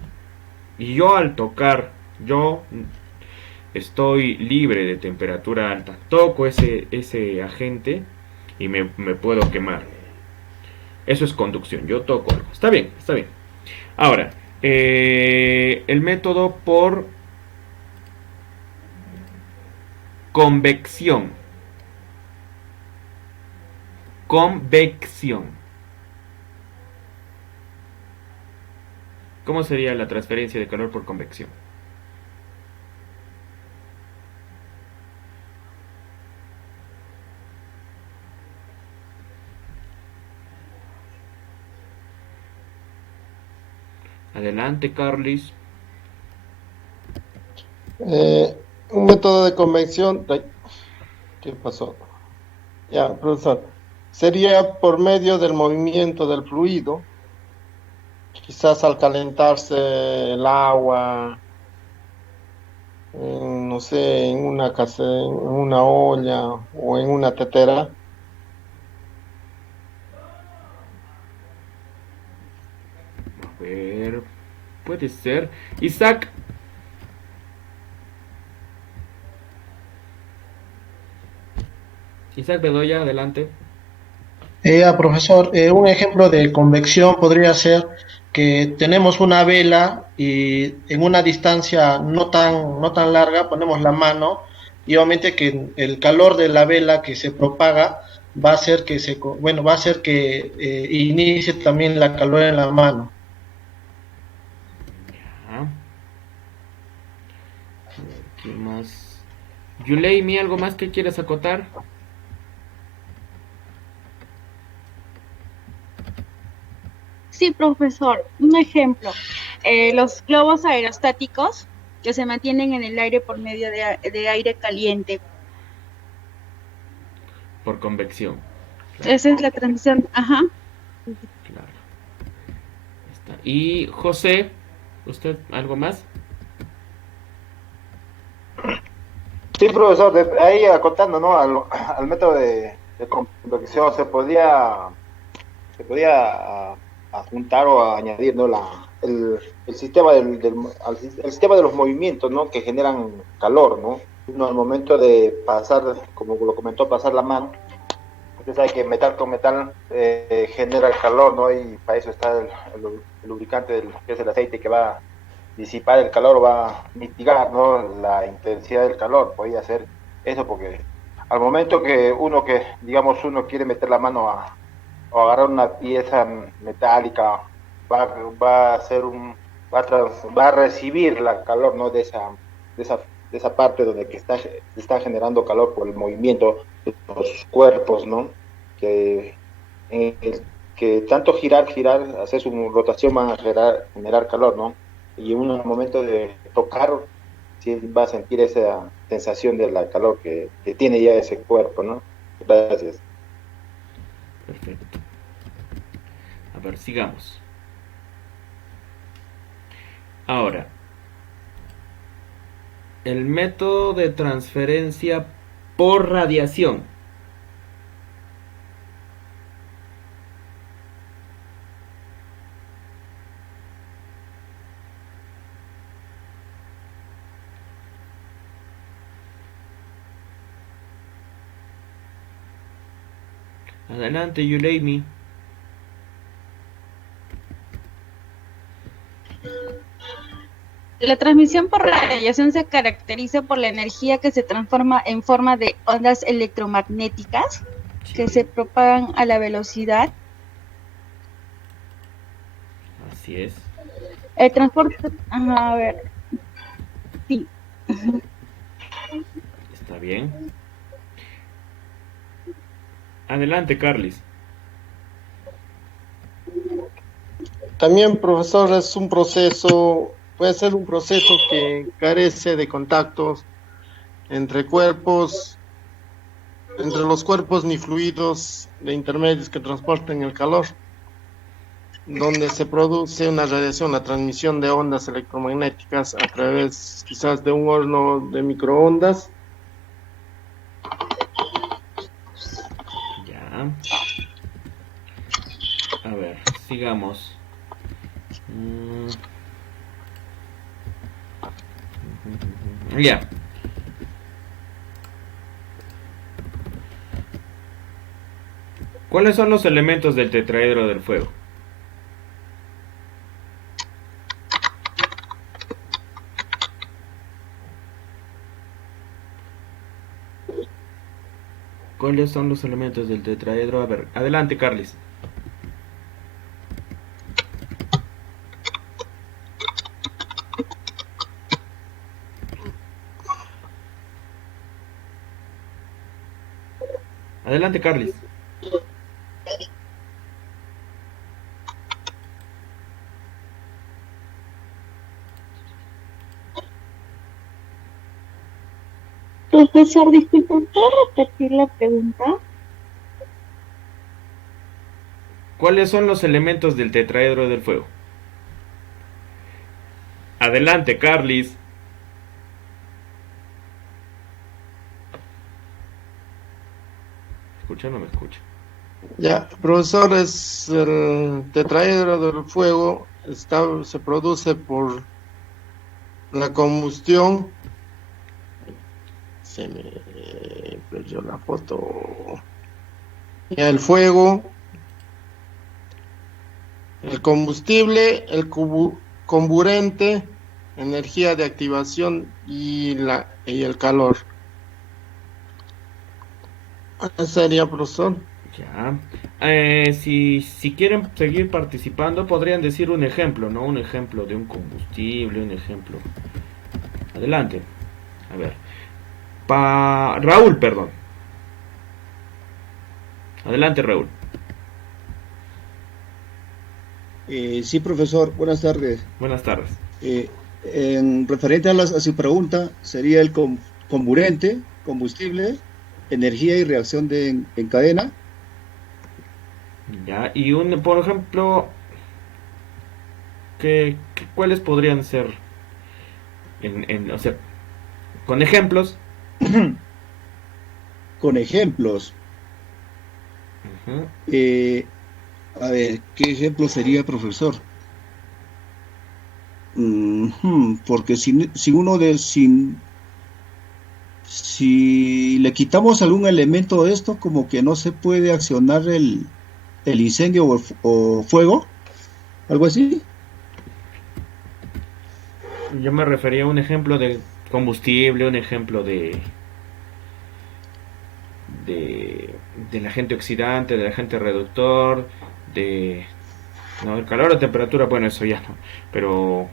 Y yo al tocar, yo estoy libre de temperatura alta. Toco ese agente y me puedo quemar. Eso es conducción, yo toco algo. Está bien. Ahora, el método por convección. ¿Cómo sería la transferencia de calor por convección? Adelante, Carlis. Un método de convección. ¿Qué pasó? Ya, profesor. Sería por medio del movimiento del fluido. Quizás al calentarse el agua, no sé, en una olla o en una tetera. A ver, puede ser. Isaac. Isaac Bedoya, adelante. Profesor, un ejemplo de convección podría ser que tenemos una vela y en una distancia no tan larga ponemos la mano y obviamente que el calor de la vela que se propaga va a hacer que va a hacer que inicie también la calor en la mano. Ajá. A ver, ¿quién más? Yuleimi, ¿algo más que quieres acotar? Sí, profesor. Un ejemplo, los globos aerostáticos que se mantienen en el aire por medio de aire caliente. Por convección. Esa es la transición. Ajá. Claro. Está. Y José, ¿usted algo más? Sí, profesor, ahí acotando, ¿no? Al método de convección se podía juntar o añadir, ¿no? El sistema el sistema de los movimientos, ¿no? Que generan calor, ¿no? Uno al momento de pasar, como lo comentó, pasar la mano, usted sabe que metal con metal genera el calor, ¿no? Y para eso está el lubricante, que es el aceite que va a disipar el calor, va a mitigar, ¿no? La intensidad del calor. Podría hacer eso porque al momento digamos, uno quiere meter la mano o agarrar una pieza metálica, va a hacer va a recibir la calor, ¿no? De esa, de esa parte donde está generando calor por el movimiento de los cuerpos, ¿no? Que, en el, que tanto girar, hacer su rotación va a generar calor, ¿no? Y en un momento de tocar, sí va a sentir esa sensación de la calor que tiene ya ese cuerpo, ¿no? Gracias. Perfecto. A ver, sigamos. Ahora, el método de transferencia por radiación. Adelante, Yuleimi. La transmisión por radiación se caracteriza por la energía que se transforma en forma de ondas electromagnéticas que se propagan a la velocidad. Así es. El transporte, ajá, a ver, sí. Está bien. Adelante, Carlis. También, profesor, es un proceso, puede ser un proceso que carece de contactos entre cuerpos, entre los cuerpos ni fluidos de intermedios que transporten el calor, donde se produce una radiación, la transmisión de ondas electromagnéticas a través quizás de un horno de microondas. Ya. A ver, sigamos. Ya. ¿Cuáles son los elementos del tetraedro del fuego? ¿Cuáles son los elementos del tetraedro? A ver, adelante, Carlis. Adelante, Carlis. Profesor, disculpe, ¿puedo repetir la pregunta? ¿Cuáles son los elementos del tetraedro del fuego? Adelante, Carlis. ¿Escucha o no me escucha? Ya, profesor, es el tetraedro del fuego, se produce por la combustión, Se me perdió la foto. Ya el fuego, el combustible, el comburente, energía de activación y el calor. Ese sería, profesor. Ya. Si quieren seguir participando, podrían decir un ejemplo, ¿no? Un ejemplo de un combustible, un ejemplo. Adelante. A ver. Raúl, perdón. Adelante, Raúl. Sí, profesor, buenas tardes. Buenas tardes. En referente a su pregunta, sería el comburente, combustible, energía y reacción en cadena. Ya, y por ejemplo, ¿cuáles podrían ser? O sea, con ejemplos. Con ejemplos. Ujú. A ver, ¿qué ejemplo sería, profesor? Porque si le quitamos algún elemento de esto, como que no se puede accionar el incendio o fuego, algo así. Yo me refería a un ejemplo de combustible, un ejemplo del agente oxidante, del agente reductor, no, el calor o temperatura, bueno, eso ya no, pero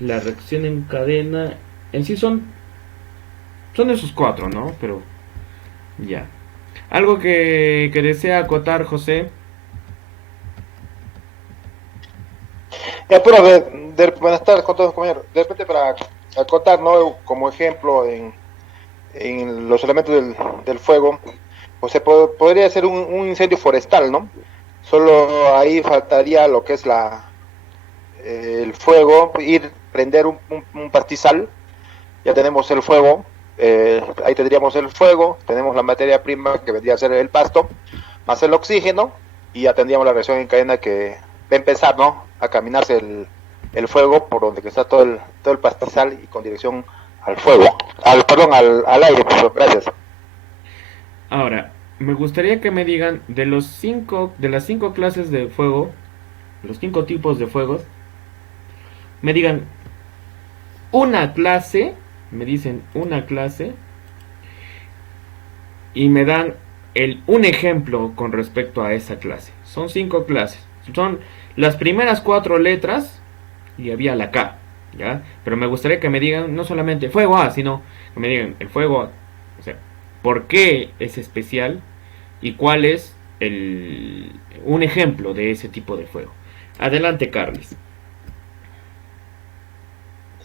la reacción en cadena en sí son esos cuatro, ¿no? Pero ya. Algo que desea acotar, José. Pero buenas tardes con todos, compañeros. De repente, para acotar, ¿no? Como ejemplo, en los elementos del fuego, o sea, podría ser un incendio forestal, ¿no? Solo ahí faltaría lo que es el fuego, prender un pastizal. Ya tenemos el fuego, ahí tendríamos el fuego, tenemos la materia prima que vendría a ser el pasto, más el oxígeno, y ya tendríamos la reacción en cadena que va a empezar, ¿no? A caminarse el fuego por donde está todo el pastizal y con dirección al fuego, al aire, pues, gracias. Ahora, me gustaría que me digan de las 5 clases de fuego, los 5 tipos de fuegos, me digan una clase, me dicen una clase y me dan un ejemplo con respecto a esa clase. Son 5 clases. Son las primeras 4 letras y había la K, ¿ya? Pero me gustaría que me digan no solamente fuego A, sino que me digan el fuego A, o sea, por qué es especial y cuál es un ejemplo de ese tipo de fuego. Adelante, Carles.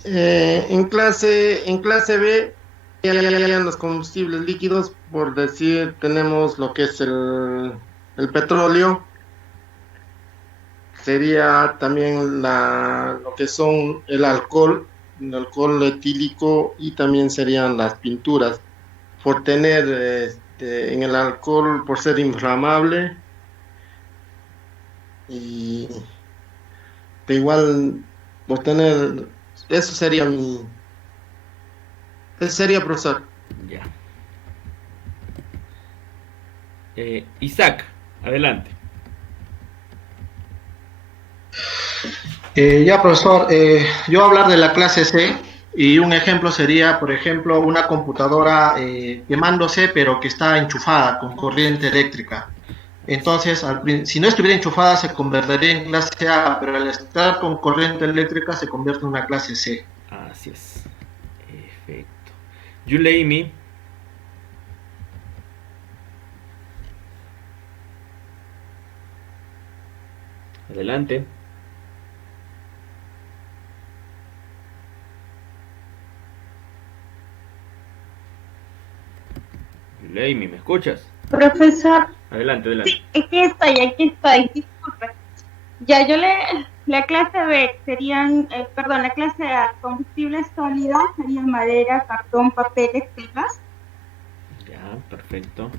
En clase B, ya los combustibles líquidos, por decir, tenemos lo que es el petróleo, sería también lo que son el alcohol etílico, y también serían las pinturas, por tener en el alcohol, por ser inflamable, y de igual por tener, eso sería profesor. Ya. Isaac, adelante. Ya, profesor, yo voy a hablar de la clase C, y un ejemplo sería, por ejemplo, una computadora quemándose, pero que está enchufada con corriente eléctrica. Entonces, si no estuviera enchufada, se convertiría en clase A, pero al estar con corriente eléctrica, se convierte en una clase C. Así es. Perfecto. Yuleimi. Adelante. Yuleimi, ¿me escuchas? Profesor, Adelante, adelante. sí, aquí estoy, disculpe. Ya, la clase B serían, la clase A, combustibles sólidos, serían madera, cartón, papeles, telas. Ya, perfecto.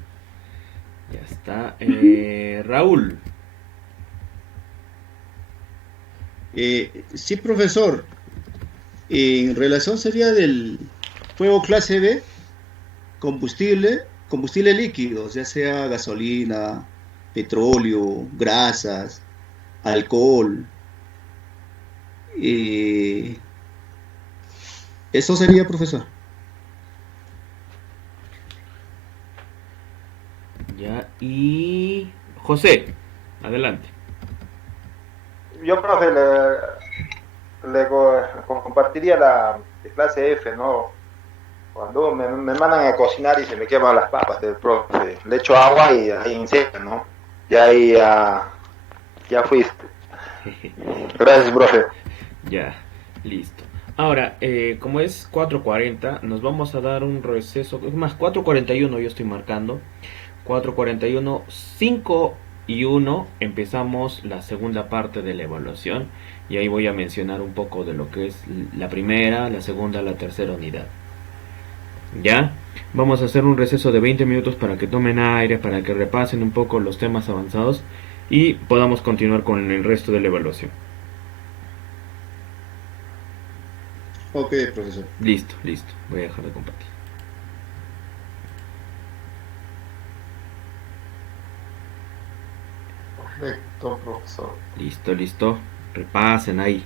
Ya está. Raúl. Sí, profesor. En relación sería del fuego clase B, combustible líquido, ya sea gasolina, petróleo, grasas, alcohol. Eso sería, profesor. Ya, y José, adelante. Yo, profe, compartiría la de clase F, ¿no? Cuando me mandan a cocinar y se me queman las papas del profe, le echo agua y ahí incendio, ¿no? Ya ahí ya fuiste. Gracias, profe. Ya, listo. Ahora, como es 4:40, nos vamos a dar un receso. Es más, 4:41 yo estoy marcando. 4:41, 5 y 1 empezamos la segunda parte de la evaluación. Y ahí voy a mencionar un poco de lo que es la primera, la segunda, la tercera unidad. ¿Ya? Vamos a hacer un receso de 20 minutos para que tomen aire, para que repasen un poco los temas avanzados y podamos continuar con el resto de la evaluación. Ok, profesor. Listo, listo. Voy a dejar de compartir. Perfecto, profesor. Listo, listo. Repasen ahí.